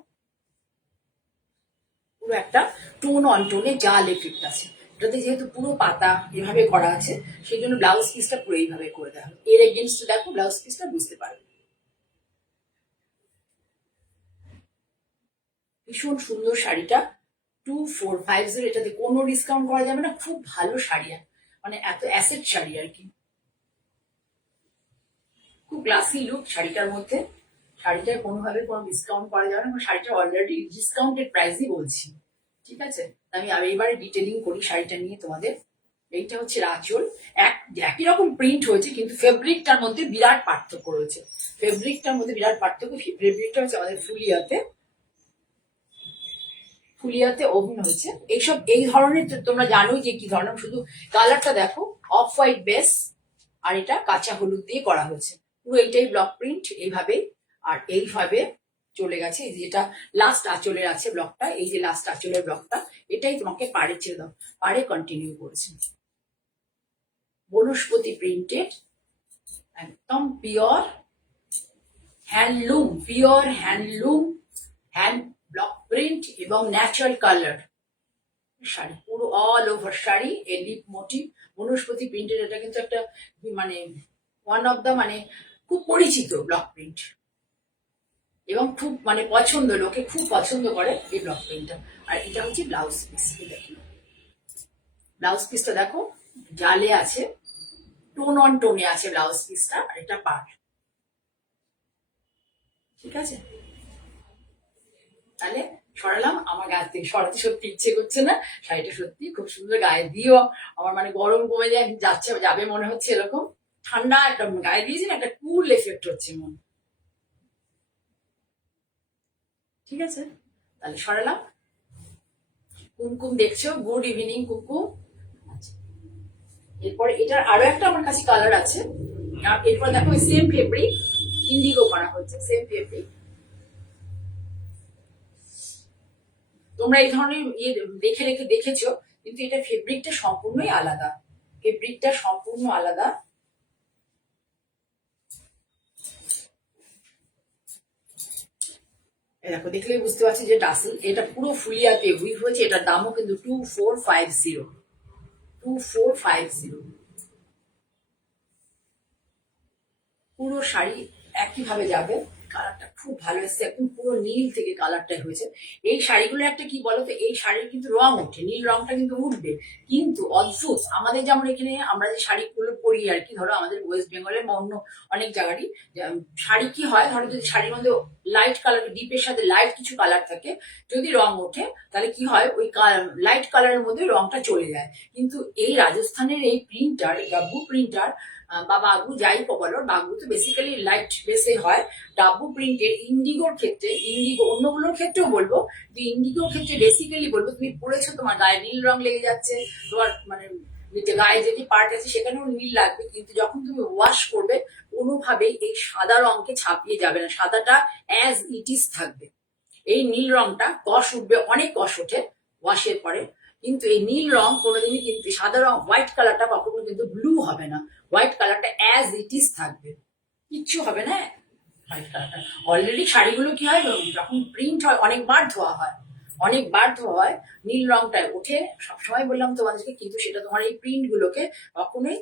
পুরো একটা টোন অন টোনে জাল এফেক্ট আছে এটাতে, যেহেতু পুরো পাতা এভাবে করা আছে সেই জন্য ব্লাউজ পিসটা পুরো এইভাবে করে দেওয়া হবে। এর এগেনস্ট দেখো ব্লাউজ পিসটা বুঝতে পারবে। ভীষণ সুন্দর শাড়িটা 2450, এটাতে কোনো ডিসকাউন্ট করা যাবে না। খুব ভালো শাড়ি, মানে এত অ্যাসেট শাড়ি আর কি, খুব ক্লাসি লুক শাড়িটার মধ্যে। শাড়িটায় কোনোভাবে কোনো ডিসকাউন্ট করা যাবে না, শাড়িটা অলরেডি ডিসকাউন্টেড প্রাইসই বলছি, ঠিক আছে। আমি এবারে ডিটেলিং করি শাড়িটা নিয়ে তোমাদের। এইটা হচ্ছে আঁচল, একই রকম প্রিন্ট হয়েছে কিন্তু ফেব্রিকটার মধ্যে বিরাট পার্থক্য রয়েছে। ফেব্রিকটার মধ্যে বিরাট পার্থক্য, ফেব্রিকটা হচ্ছে আমাদের ফুলিয়াতে ওভেন হচ্ছে। এইসব এই ধরনের তোমরা জানোই যে কি ধরনের, শুধু কালারটা দেখো অফ হোয়াইট বেস আর এটা কাঁচা হলুদ দিয়ে করা হয়েছে। পুরো এইটাই ব্লক প্রিন্ট এইভাবে, আর এইভাবে চলে গেছে। এই যে এটা লাস্ট আঁচলের আছে ব্লকটা, এই যে লাস্ট আঁচলের ব্লকটা, এটাই তোমাকে পাড়ে ছেড়ে দাও, পাড়ে কন্টিনিউ করেছে। বনস্পতি প্রিন্টেড, একদম pure handloom hand block print এবং ন্যাচারাল কালার শাড়ি, পুরো অল ওভার শাড়ি। এলিপ মোটিভ বনস্পতি প্রিন্টের, এটা কিন্তু একটা মানে ওয়ান অফ দা মানে খুব পরিচিত ব্লক প্রিন্ট এবং খুব মানে পছন্দ, লোকে খুব পছন্দ করে এই ব্লক প্রিন্টটা। আর এটা হচ্ছে ব্লাউজ পিস, দেখো ব্লাউজ পিসটা দেখো জালে আছে, টোন অন টোনে আছে ব্লাউজ পিসটা, আর এটা পাট, ঠিক আছে। তাহলে সরালাম, আমার গায়ে থেকে সরাতে সত্যি ইচ্ছে করছে না, শাড়িটা সত্যি খুব সুন্দর, গায়ে দিও আমার মানে গরম কমে যায় যাচ্ছে যাবে মনে হচ্ছে, এরকম ঠান্ডা একটা গায়ে দিয়েছি না, একটা কুল এফেক্ট হচ্ছে মন, ঠিক আছে। তাহলে সরালাম। কুমকুম দেখছো, গুড ইভিনিং কুমকুম। আচ্ছা, এরপরে এটার আরো একটা আমার কাছে কালার আছে, এরপর দেখো সেম ফেব্রিক ইন্ডিগো করা হচ্ছে, সেম ফেব্রিক। তোমরা এই ধরনের ইয়ে দেখেছো, কিন্তু এটা ফেব্রিকটা সম্পূর্ণই আলাদা, ফেব্রিকটা সম্পূর্ণ আলাদা। দেখো দেখলেই বুঝতে পারছি যে টাসেল, এটা পুরো ফুলিয়াতে উইভ হয়েছে, এটার দামও কিন্তু 2450। পুরো শাড়ি একইভাবে যাবে, কালারটা খুব ভালো এসছে, একদম পুরো নীল থেকে কালারটা হয়েছে। এই শাড়িগুলো একটা কি বলতো, এই শাড়ির কিন্তু রং ওঠে, নীল রংটা কিন্তু উঠবে, কিন্তু অদ্ভুত আমাদের যেমন এখানে আমরা যে শাড়িগুলো পরি আর কি, ধরো আমাদের ওয়েস্ট বেঙ্গলের বা অন্য অনেক জায়গারই শাড়ি কি হয়, ধরো যদি শাড়ির মধ্যে লাইট কালার ডিপের সাথে লাইট কিছু কালার থাকে, যদি রং ওঠে তাহলে কি হয়, ওই লাইট কালারের মধ্যে রংটা চলে যায়। কিন্তু এই রাজস্থানের এই প্রিন্টার, ডাব্বু প্রিন্টার বা বাগু যাই বলো, বাগু তো বেসিক্যালি লাইট বেসে হয়, ডাব্বু প্রিন্টের ইন্ডিগোর ক্ষেত্রে, ইন্ডিগো অন্যগুলোর ক্ষেত্রেও বলবো, যে ইন্ডিগোর ক্ষেত্রে বেসিক্যালি বলবো, তুমি পরেছো তোমার গায়ে নীল রং লেগে যাচ্ছে, তোমার মানে গায়ে যেটি পার্ট আছে সেখানেও নীল লাগবে, কিন্তু যখন তুমি ওয়াশ করবে কোনোভাবেই এই সাদা রংকে ছাপিয়ে যাবে না, সাদাটা অ্যাজ ইট ইজ থাকবে। এই নীল রংটা কষ উঠবে, অনেক কষ ওঠে ওয়াশের পরে, কিন্তু এই নীল রং কোনোদিনই কিন্তু সাদা রং হোয়াইট কালারটা কখনো কিন্তু ব্লু হবে না, হোয়াইট কালারটা অ্যাজ ইট ইজ থাকবে, কিচ্ছু হবে না হোয়াইট কালারটা। অলরেডি শাড়িগুলো কি হয়, যখন প্রিন্ট হয় অনেকবার ধোয়া হয়, নীল রংটা ওঠে সবসময় বললাম তোমাদেরকে, কিন্তু সেটা তোমার এই প্রিন্ট গুলোকে কখনোই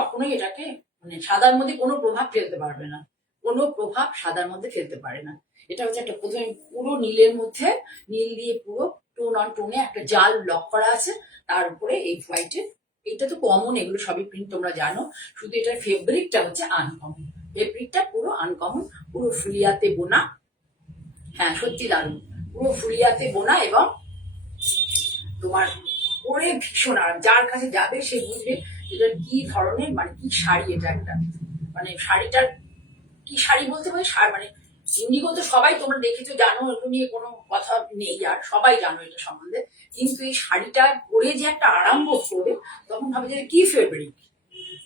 কখনোই এটাকে মানে সাদার মধ্যে কোনো প্রভাব ফেলতে পারবে না, কোনো প্রভাব সাদার মধ্যে ফেলতে পারে না। এটা হচ্ছে একটা প্রথমে পুরো নীলের মধ্যে, নীল দিয়ে পুরো টোন অন টোনে একটা জাল ব্লক করা আছে, তার উপরে এই হোয়াইটের, এটা তো কমন, এগুলো সবই প্রিন্ট তোমরা জানো, শুধু এটার ফেব্রিকটা হচ্ছে আনকমন, ফেব্রিকটা পুরো আনকমন, পুরো ফুলিয়াতে বোনা। হ্যাঁ সত্যি দারুণ, পুরো ফুলিয়াতে বোনা, এবং তোমার পরে ভীষণ আরাম, যার কাছে যাবে সে বুঝবে এটা কি ধরনের মানে কি শাড়ি, এটা একটা মানে শাড়িটার কি শাড়ি বলতে পারি, মানে ইন্ডিগো তো সবাই তোমরা দেখেছো জানো, এগুলো নিয়ে কোনো কথা নেই, আর সবাই জানো এটা সম্বন্ধে, কিন্তু এই শাড়িটা পরে যে একটা আরাম বোধ করবে তখন ভাবে যে কি ফেব্রিক,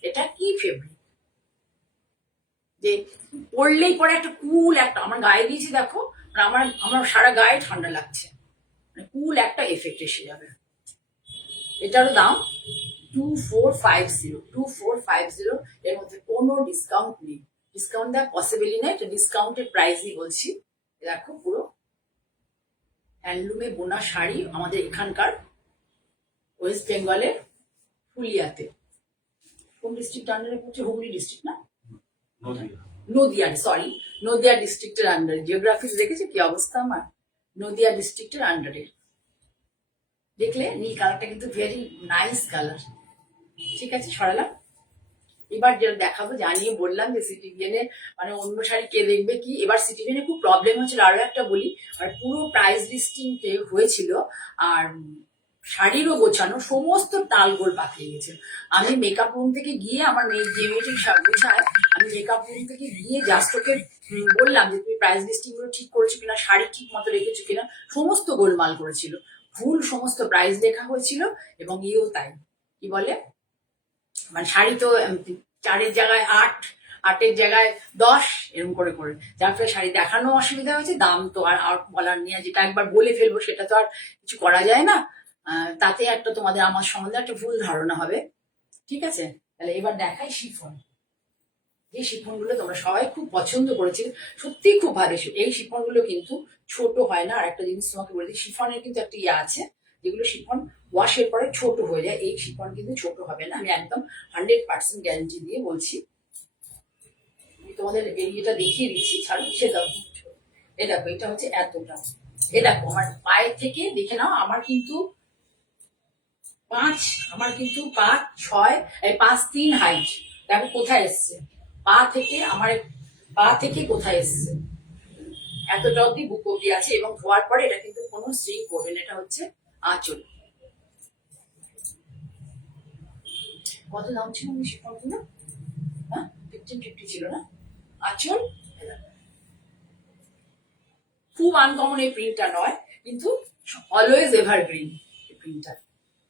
এটা কি ফেব্রিক, যে পরলেই পরে একটা কুল একটা, আমার গায়ে দিয়েছি দেখো, আমার আমার সারা গায়ে ঠান্ডা লাগছে, মানে কুল একটা এফেক্ট এসে যাবে। এটারও দাম 2450 এর মধ্যে কোনো ডিসকাউন্ট নেই, ডিসকাউন্ট দেওয়া পসিবলি না, এটা ডিসকাউন্টেড প্রাইসই বলছি। দেখো পুরো হ্যান্ডলুমে বোনা শাড়ি আমাদের এখানকার ওয়েস্ট বেঙ্গলের ফুলিয়াতে। কোন ডিস্ট্রিক্ট আন্ডারে পড়ছে? হুগলি ডিস্ট্রিক্ট না, নদিয়া, সরি নদিয়া ডিস্ট্রিক্টের আন্ডারে। জিওগ্রাফি দেখেছে কি অবস্থা আমার, নদিয়া ডিস্ট্রিক্টের আন্ডারে। দেখলে নীল কালারটা কিন্তু ভেরি নাইস কালার। ঠিক আছে, সরালাম। এবার যেটা দেখাবো, জানিয়ে বললাম যে সিটিভিএনে মানে অন্য শাড়ি কে দেখবে কি, এবার সিটিভিএনে খুব প্রবলেম হচ্ছিল। আরো একটা বলি, আর পুরো প্রাইস লিস্টিং হয়েছিল আর শাড়িরও গোছানো, সমস্ত টালগোল পাকিয়ে গেছে। আমি মেকআপ রুম থেকে গিয়ে, আমার যে মেয়েটি গোছায়, আমি মেকআপ রুম থেকে গিয়ে জাস্ট ওকে বললাম যে তুমি প্রাইস লিস্টিং গুলো ঠিক করেছো কিনা, শাড়ি ঠিক মতো রেখেছো কিনা, সমস্ত গোলমাল করেছিল, ভুল সমস্ত প্রাইস লেখা হয়েছিল। এবং ইয়েও তাই, কি বলে মানে শাড়ি তো 4-এর জায়গায় 8, 8-এর জায়গায় 10 এরকম করে করে, যার ফলে শাড়ি দেখানো অসুবিধা হয়েছে। দাম তো আর বলার নিয়ে, যেটা একবার বলে ফেলবো সেটা তো আর কিছু করা যায় না। তাতে একটা তোমাদের আমার সম্বন্ধে একটা ভুল ধারণা হবে। ঠিক আছে, তাহলে এবার দেখাই শিফন। এই শিফন গুলো তোমরা সবাই খুব পছন্দ করেছিলে, সত্যি খুব ভালো। এই শিফন গুলো কিন্তু ছোট হয় না। আর একটা জিনিস তোমাকে বলে দিই, শিফনের কিন্তু একটা ইয়ে আছে, যেগুলো শিফন ওয়াশের পরে ছোট হয়ে যায়। এই শিফন কিন্তু ছোট হবে না, আমি একদম 100% গ্যারান্টি দিয়ে বলছি। আমি তোমাদের এরিয়াটা দেখিয়ে দিচ্ছি, ছাড়ো সে দাও। এ দেখো, এটা হচ্ছে এতটা। এ দেখো আমার পায়ের থেকে দেখে নাও, আমার কিন্তু 5, 6, 5'3" হাইট। দেখো কোথায় এসছে, পা থেকে কোথায় এসছে, এতটা অব্দি বুক অব্দি আছে। এবং ধোয়ার পরে এটা কিন্তু কোনো স্ট্রিং করবে না। এটা হচ্ছে আঁচল। কত দাম ছিল শিফনগুলো? হ্যাঁ, 1550 ছিল না? আঁচল খুব আনকমন এই প্রিন্টটা নয়, কিন্তু অলওয়েজ এভারগ্রিন। এই প্রিন্টটা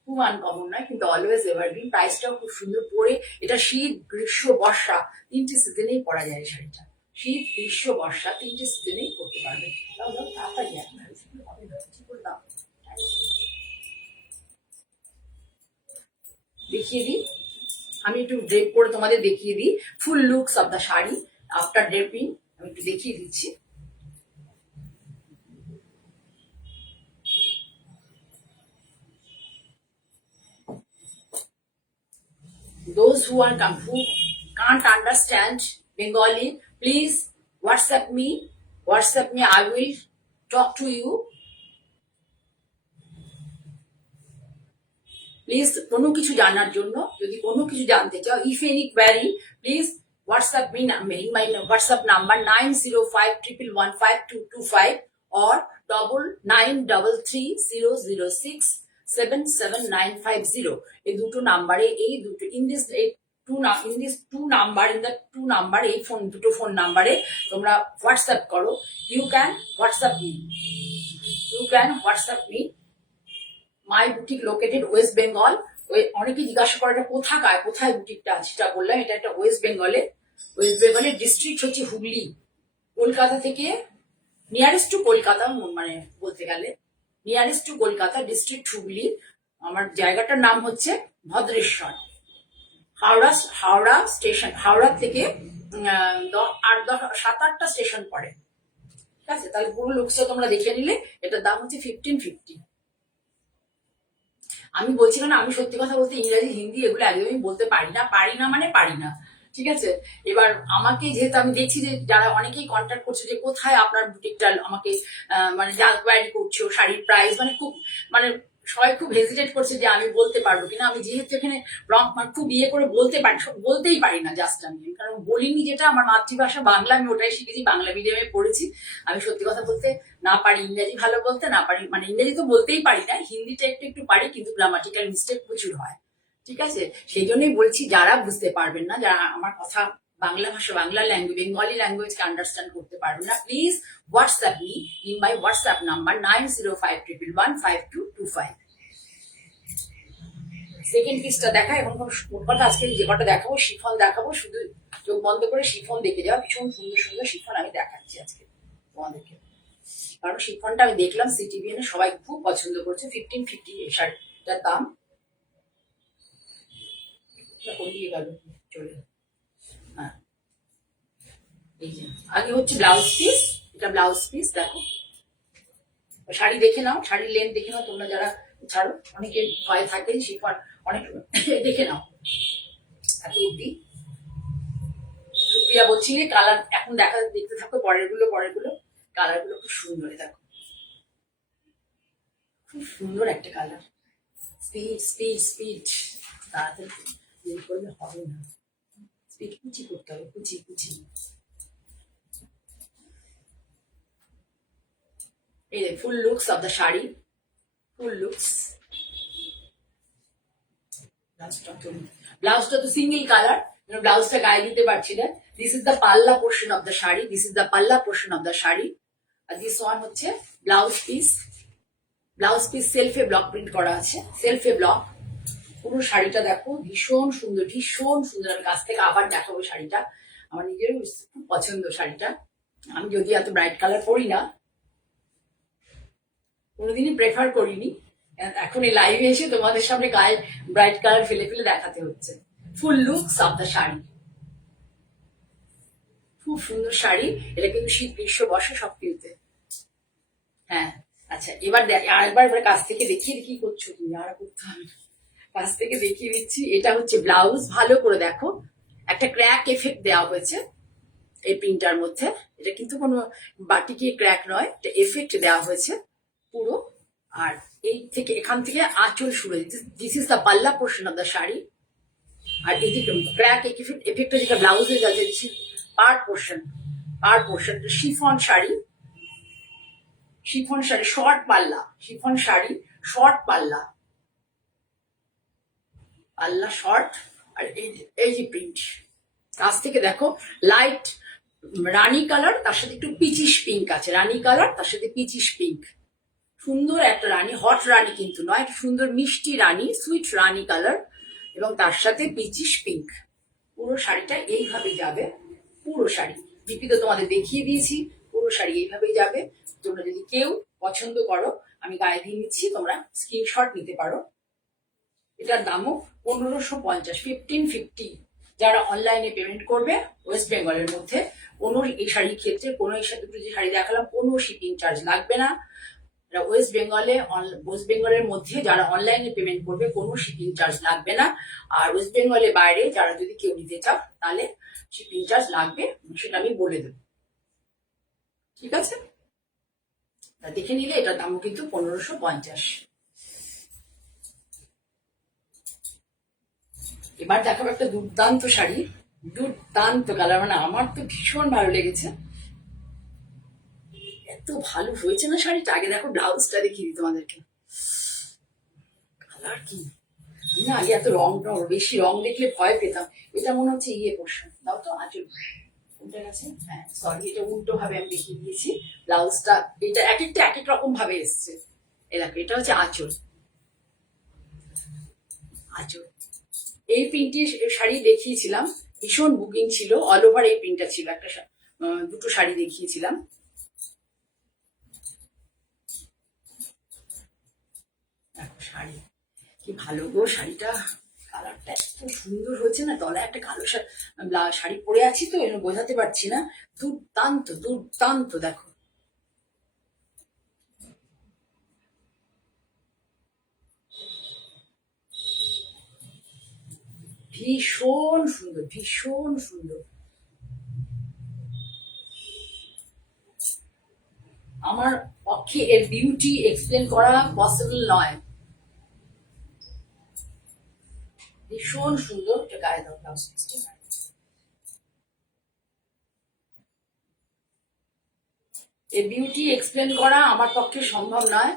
খুব আনকমন নয়, কিন্তু অলওয়েজ এভারগ্রিন। প্রাইসটাও খুব সুন্দর। পরে এটা শীত, গ্রীষ্ম, বর্ষা 3টে সিজনেই পরা যায় শাড়িটা। শীত, গ্রীষ্ম, বর্ষা 3টে সিজনেই পরতে পারবে। দাও দাও তাড়াতাড়ি, দেখিয়ে দিই। আমি একটু ড্রেপ করে তোমাদের দেখিয়ে দিই full looks of the sari after draping. আমি একটু দেখিয়ে দিচ্ছি। Those who can't understand Bengali, please WhatsApp me. I will talk to you. Please কোনো কিছু জানার জন্য, যদি কোনো কিছু জানতে চাও, if any query, please WhatsApp me in my WhatsApp number 9051115225 or 993300677950। এই দুটো নাম্বারে, ইন দিস টু নাম্বার, এই দুটো ফোন নাম্বারে তোমরা হোয়াটসঅ্যাপ করো। You can WhatsApp me. My boutique located West Bengal. অনেকে জিজ্ঞাসা করে এটা কোথায় বুটিকটা আছে, সেটা বললাম। এটা একটা ওয়েস্ট বেঙ্গলের ডিস্ট্রিক্ট হচ্ছে হুগলি। কলকাতা থেকে নিয়ারেস্ট টু কলকাতা, মানে বলতে গেলে nearest to Kolkata, district Hooghly. আমার জায়গাটার নাম হচ্ছে ভদ্রেশ্বর। হাওড়া স্টেশন, হাওড়া থেকে 7-8টা স্টেশন পড়ে। ঠিক আছে, তাহলে পুরো লুকসটা তোমরা দেখে নিলে। এটার দাম হচ্ছে 1550। আমি বলছি না, আমি সত্যি কথা বলতে ইংরেজি, হিন্দি এগুলো একদমই বলতে পারি না, মানে পারি না। ঠিক আছে, এবার আমাকে যেহেতু আমি দেখছি যে যারা অনেকেই কন্ট্যাক্ট করছে যে কোথায় আপনার বুটিকটা, আমাকে মানে কোয়ারি করছো, শাড়ির প্রাইস, মানে খুব মানে সবাই খুব হেজিটেট করছে যে আমি বলতে পারবো কিনা। আমি যেহেতু এখানে খুব ইয়ে করে বলতেই পারি না জাস্ট আমি, কারণ বলিনি, যেটা আমার মাতৃভাষা বাংলা, আমি ওটাই শিখেছি, বাংলা মিডিয়ামে পড়েছি। আমি সত্যি কথা বলতে না পারি, ইংরেজি ভালো বলতে না পারি, মানে ইংরেজি তো বলতেই পারি না, হিন্দিটা একটু পারি, কিন্তু গ্রামাটিক্যাল মিস্টেক প্রচুর হয়। ঠিক আছে, সেই জন্যই বলছি, যারা বুঝতে পারবেন না, যারা আমার কথা বাংলা ভাষা, বাংলা ল্যাঙ্গুয়েজ, বেঙ্গলি ল্যাঙ্গুয়েজকে আন্ডারস্ট্যান্ড করতে পারবেন না, please WhatsApp me in my WhatsApp number 9051115225। Second পিসটা দেখা। এখন কথা আজকে যে কটা দেখাবো, শিফন দেখাবো, শুধু চোখ বন্ধ করে শিফন দেখে যাওয়া। ভীষণ সুন্দর সুন্দর শিফন আমি দেখাচ্ছি আজকে তোমাদেরকে। কারণ শিফনটা আমি দেখলাম সিটিভিএন সবাই খুব পছন্দ করছে। 1550 এই শাড়িটার দাম। কোন দিয়ে গেল চলে। হ্যাঁ, এই যে আগে হচ্ছে ব্লাউজ পিস, এটা ব্লাউজ পিস দেখো। শাড়ি দেখে নাও, শাড়ির লেন্থ দেখে নাও তোমরা যারা ছাড়ো, অনেকে ভয় থাকে শিফন, অনেক দেখে নাও এত অব্দি। সুপ্রিয়া বলছিলে কালার এখন দেখতে থাকো, পরের গুলো কালার গুলো খুব সুন্দর, দেখো খুব সুন্দর একটা কালার। স্পিড স্পিড স্পিড, তাড়াতাড়ি দেরি করলে হবে না, স্পিড কুচি করতে হবে, কুচি কুচি। এই যে full looks of the sari, full looks. ব্লাউজটা তো সিঙ্গেল কালার, ব্লাউজটা গায়ে দিতে পারছি না। This is the palla portion of the sari, this is the palla portion of the sari. আর দিস ওয়ান হচ্ছে ব্লাউজ পিস, ব্লাউজ পিস সেলফে ব্লক প্রিন্ট করা আছে, সেলফে ব্লক। পুরো শাড়িটা দেখো ভীষণ সুন্দর, ভীষণ সুন্দর। আমি কাছ থেকে আবার দেখাবো শাড়িটা, আমার নিজের খুব পছন্দ শাড়িটা। আমি যদি এত ব্রাইট কালার পরি না, কোনোদিনই প্রেফার করিনি, এখন এই লাইভে এসে তোমাদের সামনে গায়ে ব্রাইট কালার ফেলে ফেলে দেখাতে হচ্ছে। ফুল লুকস অফ দ্য শাড়ি, খুব সুন্দর শাড়ি। এটা কিন্তু শীত গ্রীষ্ম বর্ষা সব কিনতে। হ্যাঁ, আচ্ছা এবার আরেকবার এবার কাছ থেকে দেখিয়ে কি করছো তুমি, আর করতে হবে না, কাছ থেকে দেখিয়ে দিচ্ছি। এটা হচ্ছে ব্লাউজ, ভালো করে দেখো, একটা ক্র্যাক এফেক্ট দেওয়া হয়েছে এই প্রিন্টার মধ্যে। এটা কিন্তু কোনো বাটিকে ক্র্যাক নয়, এটা এফেক্ট দেওয়া হয়েছে পুরো। আর এই থেকে এখান থেকে আঁচল শুরু, this is the palla portion of the sari. আর এই যে ক্র্যাক এফেক্টটা যেটা ব্লাউজে যাচ্ছে, this is part portion, part portion. Chiffon sari, chiffon sari short পাল্লা, শিফন শাড়ি শর্ট পাল্লা, পাল্লা শর্ট। আর এই যে প্রিন্ট কাছ থেকে দেখো, লাইট রানি কালার, তার সাথে একটু পিচিশ পিঙ্ক আছে, রানি কালার তার সাথে পিচিশ পিঙ্ক। সুন্দর একটা রানী, হট রানী কিন্তু নয়, একটা সুন্দর মিষ্টি রানী, সুইট রানী কালার, এবং তার সাথে পিচিশ পিঙ্ক। পুরো শাড়িটা এইভাবে যাবে, পুরো শাড়ি ডিপি তো তোমাদের দেখিয়ে দিয়েছি, পুরো শাড়ি এইভাবেই যাবে। তোমরা যদি কেউ পছন্দ করো, আমি গায়ে দিয়ে নিচ্ছি, তোমরা স্ক্রিনশট নিতে পারো। এটার দামও 1550, 1550। যারা অনলাইনে পেমেন্ট করবে ওয়েস্ট বেঙ্গলের মধ্যে, কোনো এই শাড়ির ক্ষেত্রে, কোনো এই দুটো যে শাড়ি দেখালাম, কোনো শিপিং চার্জ লাগবে না। ওয়েস্ট বেঙ্গলের মধ্যে যারা অনলাইনে পেমেন্ট করবে কোনো শিপিং চার্জ লাগবে না। আর ওয়েস্ট বেঙ্গলের বাইরে যারা যদি কেউ নিতে চাও, তাহলে শিপিং চার্জ লাগবে, সেটা আমি বলে দেব, ঠিক আছে? দেখে নিলে এটার দামও কিন্তু 1550। এবার দেখাবো একটা দুর্দান্ত শাড়ি, দুর্দান্ত কালার, মানে আমার তো ভীষণ ভালো লেগেছে, এত ভালো হয়েছে না শাড়িটা। আগে দেখো ব্লাউজটা দেখিয়ে দিই তোমাদেরকে, কালার কি। না আগে এত বেশি রং দেখলে ভয় পেতাম। এটা মনে হচ্ছে ইয়ে পোর্শন, দাও তো আঁচল কোনটা গেছে, হ্যাঁ সরি, এটা উল্টো ভাবে আমি দেখিয়ে দিয়েছি। ব্লাউজটা এটা এক একটা এক এক রকম ভাবে এসছে। এই দেখো এটা হচ্ছে আঁচল, আঁচল। এই প্রিন্টের শাড়ি দেখিয়েছিলাম, ভীষণ বুকিং ছিল, অল ওভার এই প্রিন্টটা ছিল। একটা দুটো শাড়ি দেখিয়েছিলাম। দেখো শাড়ি কি ভালো গো, শাড়িটা কালারটা এত সুন্দর হয়েছে না। তলায় একটা কালো শাড়ি পরে আছি তো এর বোঝাতে পারছি না, দুর্দান্ত দুর্দান্ত। দেখো ভীষণ সুন্দর, ভীষণ সুন্দর। আমার পক্ষে এর বিউটি এক্সপ্লেন করা পসিবল নয়, ভীষণ সুন্দর। এটা গায়ে দাও ব্লাউজ পিসটা, এর বিউটি এক্সপ্লেন করা আমার পক্ষে সম্ভব নয়।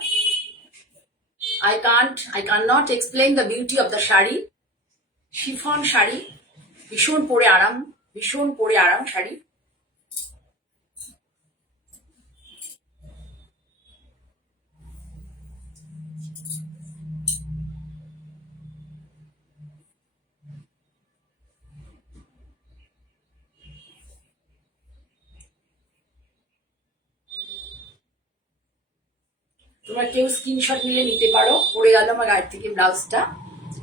I cannot explain the beauty of the sari. Chiffon sari, ভীষণ পরে আরাম, ভীষণ পরে আরাম শাড়ি। তোমরা কেউ স্ক্রিনশট নিলে নিতে পারো, পড়ে গেল আমার গাড়ি থেকে ব্লাউজটা।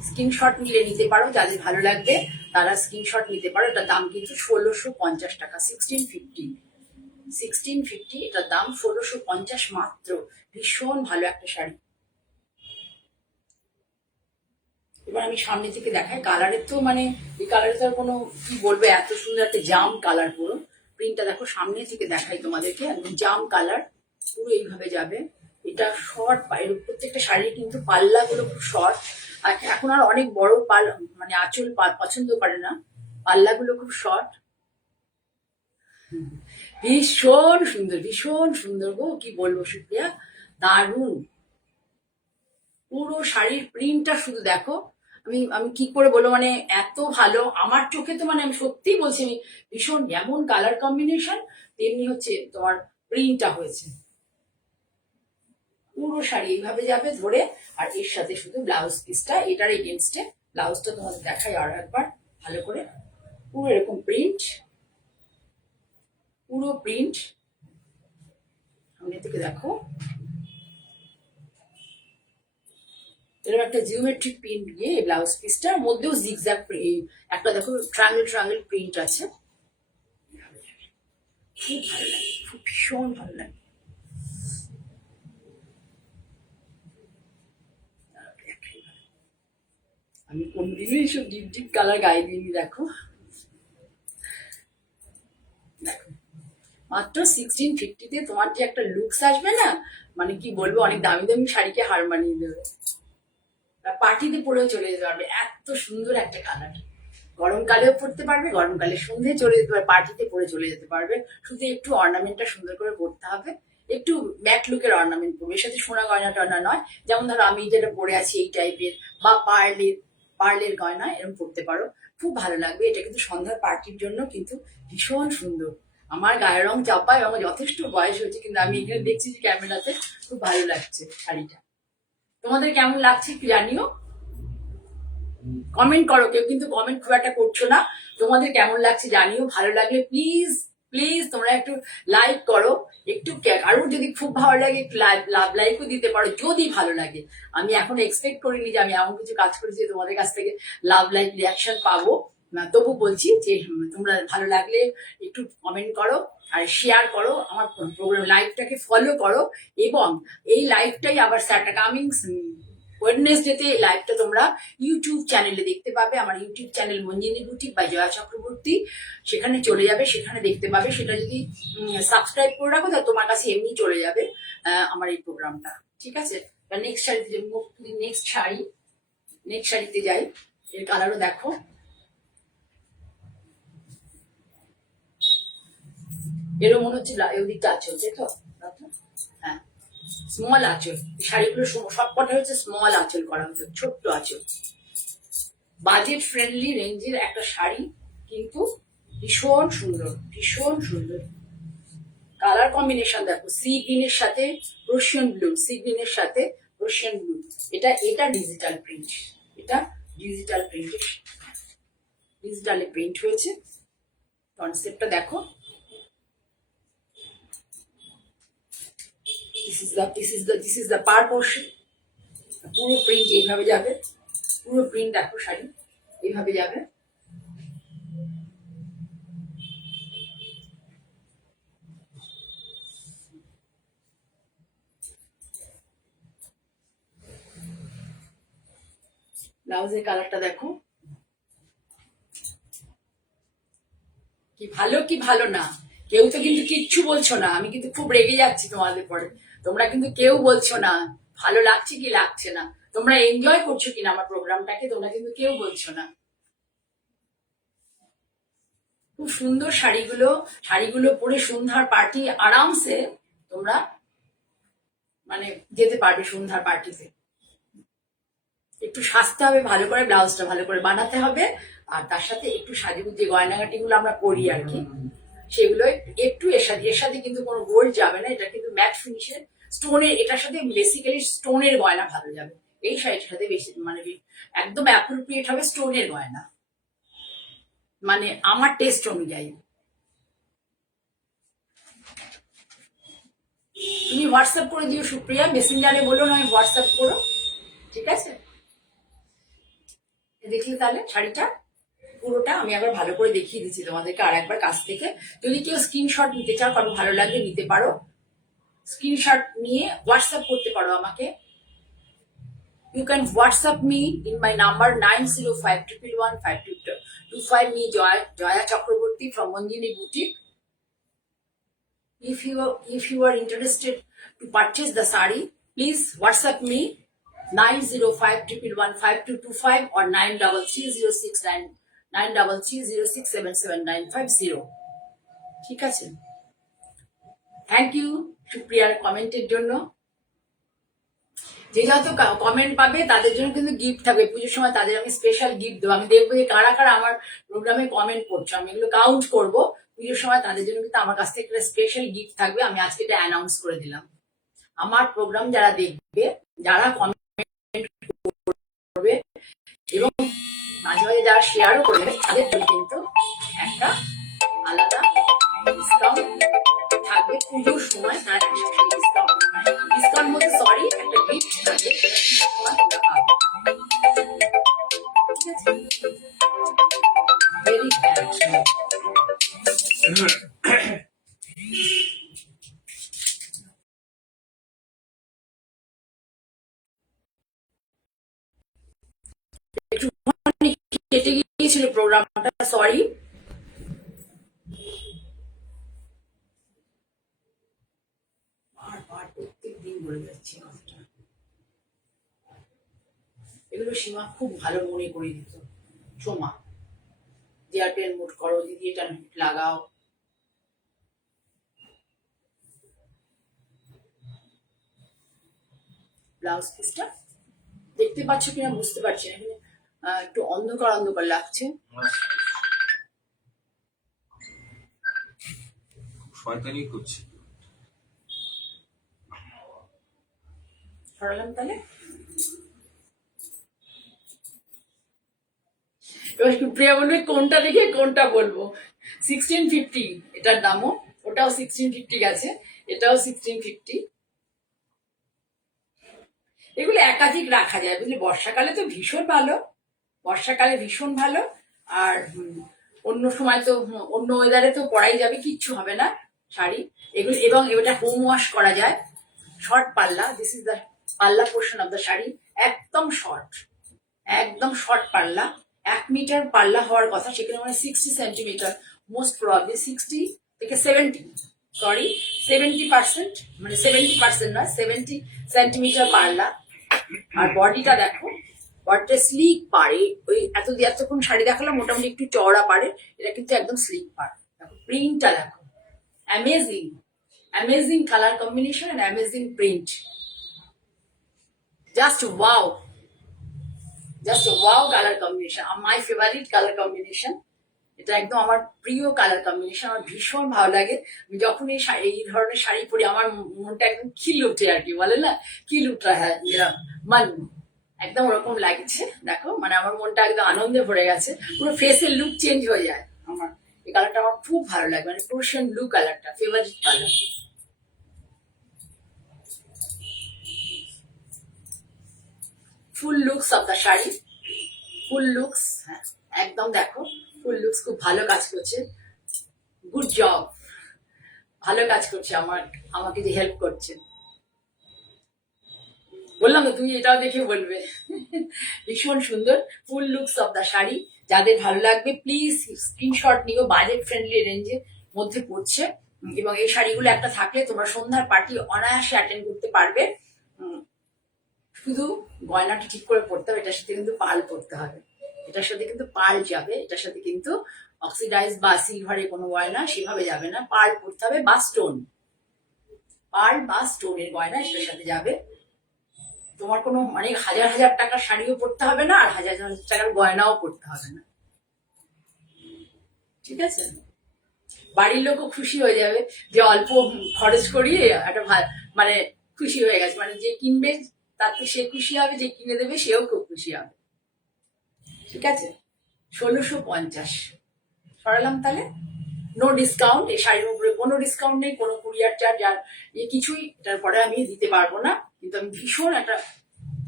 স্ক্রিনশট নিলে নিতে পারো, যাদের ভালো লাগবে তারা স্ক্রিনশট নিতে পারো। এটার দাম কিন্তু 1650 টাকা, 1650। 1650 এটার দাম, 1650 মাত্র। ভীষণ ভালো একটা শাড়ি। এবার আমি সামনে থেকে দেখাই। কালারের তো মানে এই কালারের তো কোনো কি বলবো, এত সুন্দর একটা জাম কালার। পুরো প্রিন্টটা দেখো, সামনে থেকে দেখাই তোমাদেরকে। একদম জাম কালার, পুরো এইভাবে যাবে। এটা শর্ট, এর প্রত্যেকটা শাড়ির কিন্তু পাল্লাগুলো খুব শর্ট। আর এখন আর অনেক বড় মানে আঁচল পছন্দ করে না, পাল্লাগুলো খুব শর্ট। ভীষণ সুন্দর, ভীষণ সুন্দর গো, কি বলবো সুপ্রিয়া, দারুণ। পুরো শাড়ির প্রিন্টটা শুধু দেখো। আমি আমি কি করে বলবো, মানে এত ভালো আমার চোখে। তো মানে আমি সত্যিই বলছি, আমি ভীষণ, যেমন কালার কম্বিনেশন তেমনি হচ্ছে তোমার প্রিন্টটা হয়েছে। পুরো শাড়ি এইভাবে যাবে ধরে, আর এর সাথে শুধু ব্লাউজ পিসটা, এটার এগেনস্টে ব্লাউজটা তোমাদের দেখাই আর একবার ভালো করে। পুরো এরকম প্রিন্ট, পুরো প্রিন্ট সামনে থেকে দেখো। এরকম একটা জিওমেট্রিক প্রিন্ট দিয়ে এই ব্লাউজ পিসটার মধ্যেও জিগজ্যাগ একটা দেখো ট্রায়াঙ্গেল ট্রায়াঙ্গেল প্রিন্ট আছে। খুব ভালো লাগে, খুব ভীষণ ভালো লাগে। আমি কোনদিনও এইসব ডিপ ডিপ কালার গায়ে দিইনি। দেখো দেখো, মাত্র 1650-তে তোমার যে একটা লুকস আসবে না, মানে কি বলবো, অনেক দামি দামি শাড়িকে হার মানিয়ে দেবে। পার্টিতে পরেও চলে যেতে পারবে, এত সুন্দর একটা কালার। গরমকালেও পরতে পারবে, গরমকালে সন্ধ্যে চলে যেতে পারবে, পার্টিতে পরে চলে যেতে পারবে। শুধু একটু অর্নামেন্টটা সুন্দর করে পরতে হবে, একটু ম্যাট লুকের অর্নামেন্ট করবে, এর সাথে সোনা গয়না টয়না নয়। যেমন ধরো আমি যেটা পরে আছি এই টাইপের, বা পার্লের গয়না এরকম পরতে পারো, খুব ভালো লাগবে। এটা কিন্তু সন্ধ্যার পার্টির জন্য কিন্তু ভীষণ সুন্দর। আমার গায়ের রং চাপা এবং যথেষ্ট বয়স হয়েছে, কিন্তু আমি এখানে দেখছি যে ক্যামেরাতে খুব ভালো লাগছে শাড়িটা। তোমাদের কেমন লাগছে একটু জানিও, কমেন্ট করো। কেউ কিন্তু কমেন্ট খুব একটা করছো না। তোমাদের কেমন লাগছে জানিও, ভালো লাগলে প্লিজ প্লিজ তোমরা একটু লাইক করো। একটু কারোর যদি খুব ভালো লাগে একটু লাভ লাইকও দিতে পারো যদি ভালো লাগে। আমি এখন এক্সপেক্ট করিনি যে আমি এমন কিছু কাজ করেছি যে তোমাদের কাছ থেকে লাভ লাইক রিয়াকশন পাবো না, তবু বলছি যে তোমরা ভালো লাগলে একটু কমেন্ট করো আর শেয়ার করো, আমার প্রোগ্রাম লাইভটাকে ফলো করো। এবং এই লাইভটাই আবার স্যাটারডে কামিং ওয়েডনেসডেতে লাইভটা তোমরা ইউটিউব চ্যানেলে দেখতে পাবে। আমার ইউটিউব চ্যানেল মঞ্জিনী বুটিক বা জয়া চক্রবর্তী, সেখানে চলে যাবে, সেখানে দেখতে পাবে। সেটা যদি সাবস্ক্রাইব করে রাখো তাহলে তোমার কাছে এমনি চলে যাবে আমার এই প্রোগ্রামটা। ঠিক আছে, নেক্সট শাড়িতে, নেক্সট শাড়িতে যাই। এর কালারও দেখো, এরও মনে হচ্ছে ওদিকটা আঁচল, দেখো। হ্যাঁ, স্মল আঁচল। শাড়িগুলো সবকটা হচ্ছে স্মল আঁচল করা হতো, ছোট্ট আঁচল। বাজেট ফ্রেন্ডলি রেঞ্জের একটা শাড়ি, কিন্তু ভীষণ সুন্দর, ভীষণ সুন্দর। কালার কম্বিনেশন দেখো, সি গ্রিনের সাথে রোশিয়ান ব্লু, সি গ্রিনের সাথে রোশিয়ান ব্লু। এটা ডিজিটাল প্রিন্ট, এটা ডিজিটাল প্রিন্ট, ডিজিটালে প্রিন্ট হয়েছে। কনসেপ্টটা দেখো। This is the per portion. পুরো প্রিন্ট এইভাবে যাবে, পুরো প্রিন্ট দেখো, শাড়ি এইভাবে যাবে। ব্লাউজের কালারটা দেখো, কি ভালো কি ভালো না। কেউ তো কিন্তু কিচ্ছু বলছো না, আমি কিন্তু খুব রেগে যাচ্ছি তোমাদের পরে। তোমরা কিন্তু কেউ বলছো না ভালো লাগছে কি লাগছে না, তোমরা এনজয় করছো কিনা আমার প্রোগ্রামটাকে, তোমরা কিন্তু কেউ বলছো না। খুব সুন্দর শাড়িগুলো, শাড়িগুলো পরে সন্ধ্যার পার্টি আরামসে তোমরা মানে যেতে পারবে সন্ধ্যার পার্টিতে। একটু সাজতে হবে ভালো করে, ব্লাউজটা ভালো করে বানাতে হবে, আর তার সাথে একটু সাজুগুজে গয়নাগাটি গুলো আমরা পরি আর কি, সেগুলো একটু এর সাথে কিন্তু কোনো গোল্ড যাবে না। এটা কিন্তু ম্যাট ফিনিশের স্টোনের, এটার সাথে বেসিক্যালি স্টোনের গয়না ভালো যাবে। এই শাড়িটার সাথে বেশি মানে একদম অ্যাপ্রোপ্রিয়েট হবে স্টোনের গয়না, মানে আমার টেস্ট অনুযায়ী। তুমি হোয়াটসঅ্যাপ করে দিও সুপ্রিয়া, মেসেঞ্জারে বলো না হোয়াটসঅ্যাপ করো, ঠিক আছে? দেখলে তাহলে শাড়িটা পুরোটা আমি আবার ভালো করে দেখিয়ে দিচ্ছি তোমাদেরকে আর একবার কাছ থেকে। যদি কেউ স্ক্রিনশট নিতে চাও, কারো ভালো লাগলে নিতে পারো, স্ক্রিনশট নিয়ে হোয়াটসঅ্যাপ করতে পারো আমাকে। You can WhatsApp me in my number 905111525. Me Joya Chakraborty from Mandini Boutique. If you are interested to purchase the sari, please WhatsApp me 905111525 or 9306779750. ঠিক আছে? থ্যাংক ইউ সুপ্রিয়ার কমেন্টের জন্য। যে যত কমেন্ট পাবে তাদের জন্য কিন্তু গিফট থাকবে পুজোর সময়, তাদের আমি স্পেশাল গিফট দেবো। আমি দেখবো যে কারা কারা আমার প্রোগ্রামে কমেন্ট করছো, আমি এগুলো কাউন্ট করবো পুজোর সময়, তাদের জন্য কিন্তু আমার কাছ থেকে একটা স্পেশাল গিফট থাকবে। আমি আজকে এটা অ্যানাউন্স করে দিলাম। আমার প্রোগ্রাম যারা দেখবে, যারা কমেন্ট করবে এবং মাঝে মাঝে যারা শেয়ারও করবে, তাদের জন্য কিন্তু একটা আলাদা ডিসকাউন্ট থাকবে পুজোর সময়। তার ডিসকাউন্ট মধ্যে সরি একটা গিফট থাকবে, ভেরি ব্যাড। কেটে গিয়েছিল প্রোগ্রামটা, সরি। প্রত্যেক দিন বলে যাচ্ছি কথাটা, এগুলো সীমা খুব ভালো মনে করে দিত। সোমা এয়ারটেল মুট করো দিদি, এটা লাগাও। ব্লাউজ পিসটা দেখতে পাচ্ছ কিনা বুঝতে পারছি না, এখানে একটু অন্ধকার অন্ধকার লাগছে। শয়তানি করছে। সরালাম তাহলে। এবার সুপ্রিয়া বলবে কোনটা দেখে কোনটা বলবো। 1650 এটার দামও, ওটাও 1650 গেছে, এটাও 1650। এগুলো একাধিক রাখা যায় বুঝলি, বর্ষাকালে তো ভীষণ ভালো, বর্ষাকালে ভীষণ ভালো। আর অন্য সময় তো অন্য ওয়েদারে তো পরাই যাবে, কিচ্ছু হবে না শাড়ি এগুলো। এবং এটা হোম ওয়াশ করা যায়। শর্ট পাল্লা, this is the palla portion of the sari, একদম শর্ট, একদম শর্ট পাল্লা। 1 মিটার পাল্লা হওয়ার কথা, সেখানে মানে 60 সেন্টিমিটার, মোস্ট প্রবাবলি 60 থেকে 70, সরি 70%, মানে 70% নয় 70 সেন্টিমিটার পাল্লা। আর বডিটা দেখো, বডিটা স্লিক পাড়ে, ওই এতক্ষণ শাড়ি দেখালাম মোটামুটি একটু চওড়া পাড়ে, এটা কিন্তু একদম স্লিক পাড়। দেখো প্রিন্টটা দেখো, amazing, amazing colour combination and amazing print, just wow, just wow colour combination, my favourite colour combination. এটা একদম আমার প্রিয় কালার কম্বিনেশন, আমার ভীষণ ভালো লাগে। আমি যখন এই ধরনের শাড়ি পরি আমার মনটা একদম খিল উঠে আর কি বলে না, খিল উঠা, হ্যাঁ মন একদম ওরকম লাগছে। দেখো মানে আমার মনটা একদম আনন্দে ভরে গেছে, পুরো ফেসের লুক চেঞ্জ হয়ে যায়। আমার এই কালারটা আমার খুব ভালো লাগে, মানে প্রোশন ব্লু কালারটা favourite colour. Full looks of the sari, full looks, হ্যাঁ একদম দেখো ফুল লুকস খুব ভালো কাজ করছে, গুড জব, ভালো কাজ করছে আমাকে যে হেল্প করছে। বললাম তো তুমি এটাও দেখে বলবে। ভীষণ সুন্দর ফুল লুকস অফ দ্য শাড়ি, যাদের ভালো লাগবে প্লিজ স্ক্রিনশট নিও। বাজেট ফ্রেন্ডলি রেঞ্জের মধ্যে পড়ছে, এবং এই শাড়িগুলো একটা থাকলে তোমরা সন্ধ্যার পার্টি অনায়াসে অ্যাটেন্ড করতে পারবে। শুধু গয়নাটা ঠিক করে পড়তে হবে, এটার সাথে কিন্তু পাল পড়তে হবে, এটার সাথে কিন্তু পাল যাবে, এটার সাথে কিন্তু অক্সিডাইজ বা সিলভারের কোনো গয়না সেভাবে যাবে না, পাল পড়তে হবে বা স্টোন, পাল বা স্টোনের গয়না এটার সাথে যাবে। তোমার কোনো মানে হাজার হাজার টাকার শাড়িও পরতে হবে না, আর হাজার হাজার টাকার গয়নাও পরতে হবে না, ঠিক আছে? বাড়ির লোকও খুশি হয়ে যাবে যে অল্প খরচ করিয়ে একটা মানে খুশি হয়ে গেছে, মানে যে কিনবে তাতে সে খুশি হবে, যে কিনে দেবে সেও খুব খুশি হবে, ঠিক আছে? 1650 সরালাম তাহলে। নো ডিসকাউন্ট, এই শাড়ির উপরে কোনো ডিসকাউন্ট নেই, কোনো কুরিয়ার চার্জ আর কিছুই এটার পরে আমি দিতে পারবো না। কিন্তু আমি ভীষণ একটা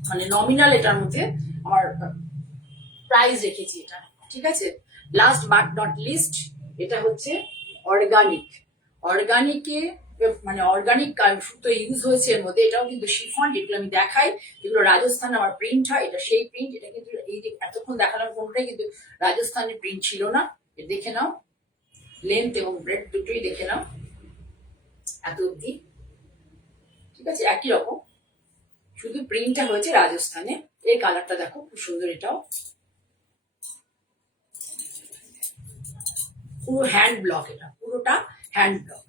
মানে নমিনাল এটার মধ্যে আমার প্রাইস রেখেছি এটা, ঠিক আছে। লাস্ট বাট নট লিস্ট, এটা হচ্ছে অর্গানিক। অর্গানিকে মানে অর্গানিক সুতো ইউজ হয়েছে এর মধ্যে, এটাও কিন্তু শিফন, যেগুলো আমি দেখাই, যেগুলো রাজস্থান আমার প্রিন্ট হয়, এটা সেই প্রিন্ট। এটা কিন্তু এই যে এতক্ষণ দেখালাম কোনটাই কিন্তু রাজস্থানের প্রিন্ট ছিল না। এটা দেখে নাও, লেন্থ এবং ব্রেড দুটোই দেখে নাও, এত অব্দি, ঠিক আছে, একই রকম, শুধু প্রিন্টটা হয়েছে রাজস্থানে। এই কালারটা দেখো খুব সুন্দর, এটাও পুরো হ্যান্ড ব্লক, এটা পুরোটা হ্যান্ড ব্লক।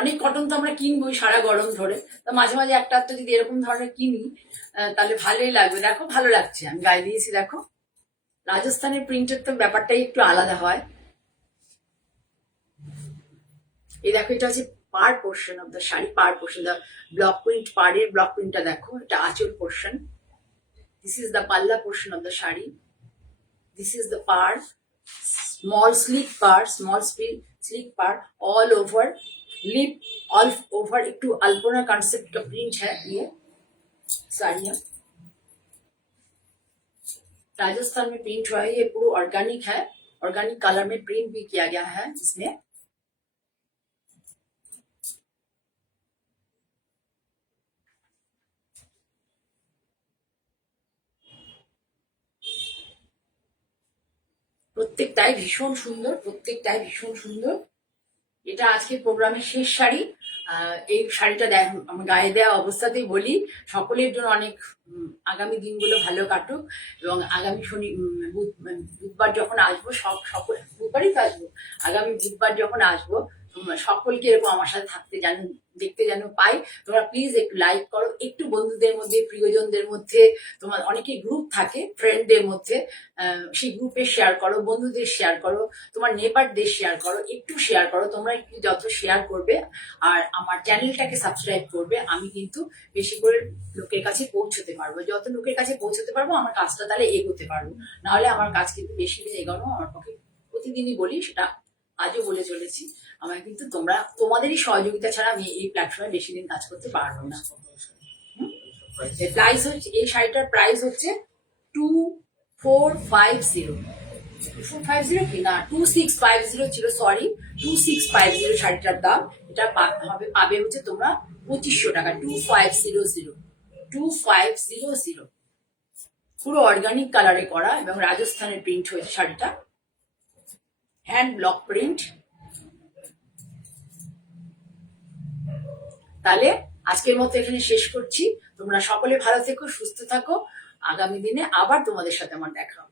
অনেক কটন তো আমরা কিনবোই সারা গরম ধরে, তো মাঝে মাঝে একটা একটা যদি এরকম ধরনের কিনি তাহলে ভালোই লাগবে। দেখো ভালো লাগছে, আমি গায়ে দিয়েছি দেখো। রাজস্থানের প্রিন্টের তো ব্যাপারটাই একটু আলাদা হয়। এই দেখো, এটা হচ্ছে par portion of the sari, par portion, the block print, পাড়ের ব্লক প্রিন্টটা দেখো, এটা আঁচল portion. This is the palla portion of the sari, this is the par, small sleek par, small sleek par all over lip, all over একটু अल्पना कॉन्सेप्ट का प्रिंट है ये साड़ियाँ। राजस्थान में प्रिंट हुआ है, ये पूरा ऑर्गेनिक है, ऑर्गेनिक कलर में प्रिंट भी किया गया है इसमें। প্রত্যেকটাই ভীষণ সুন্দর, প্রত্যেকটাই ভীষণ সুন্দর। এটা আজকে প্রোগ্রামের শেষ শাড়ি। এই শাড়িটা আমার গায়ে দেওয়া অবস্থাতেই বলি সকলের জন্য অনেক আগামী দিনগুলো ভালো কাটুক, এবং আগামী বুধবার যখন আসবো, সকল বুধবারই তো আসবো, আগামী বুধবার যখন আসবো তোমরা সকলকে এরকম আমার সাথে থাকতে যেন, দেখতে যেন পাই। তোমরা প্লিজ একটু লাইক করো, একটু বন্ধুদের মধ্যে, প্রিয়জনদের মধ্যে, তোমার অনেকে গ্রুপ থাকে ফ্রেন্ডদের মধ্যে, সেই গ্রুপে শেয়ার করো, বন্ধুদের শেয়ার করো, তোমার নেবারদের শেয়ার করো, একটু শেয়ার করো। তোমরা একটু যত শেয়ার করবে আর আমার চ্যানেলটাকে সাবস্ক্রাইব করবে, আমি কিন্তু বেশি করে লোকের কাছে পৌঁছতে পারবো। যত লোকের কাছে পৌঁছতে পারবো আমার কাজটা তাহলে এগোতে পারবো, নাহলে আমার কাজ কিন্তু বেশি দিন এগোনো আমার পক্ষে, প্রতিদিনই বলি সেটা, আজও বলে চলেছি, আমার কিন্তু তোমাদেরই সহযোগিতা ছাড়া আমি এই প্ল্যাটফর্মে বেশি দিন কাজ করতে পারবো না। প্রাইস হচ্ছে, এই শাড়িটার প্রাইস হচ্ছে 2450, 2450 কি না 2650 ছিল, সরি 2650 শাড়িটার দাম। এটা পাবে হচ্ছে তোমরা 2500 টাকা, 2500, 2500। পুরো অর্গানিক কালারে করা এবং রাজস্থানের প্রিন্ট হয়েছে শাড়িটা, হ্যান্ড ব্লক প্রিন্ট। তাহলে আজকের মতো এখানে শেষ করছি। তোমরা সকলে ভালো থেকো, সুস্থ থাকো, আগামী দিনে আবার তোমাদের সাথে আমার দেখা হবে।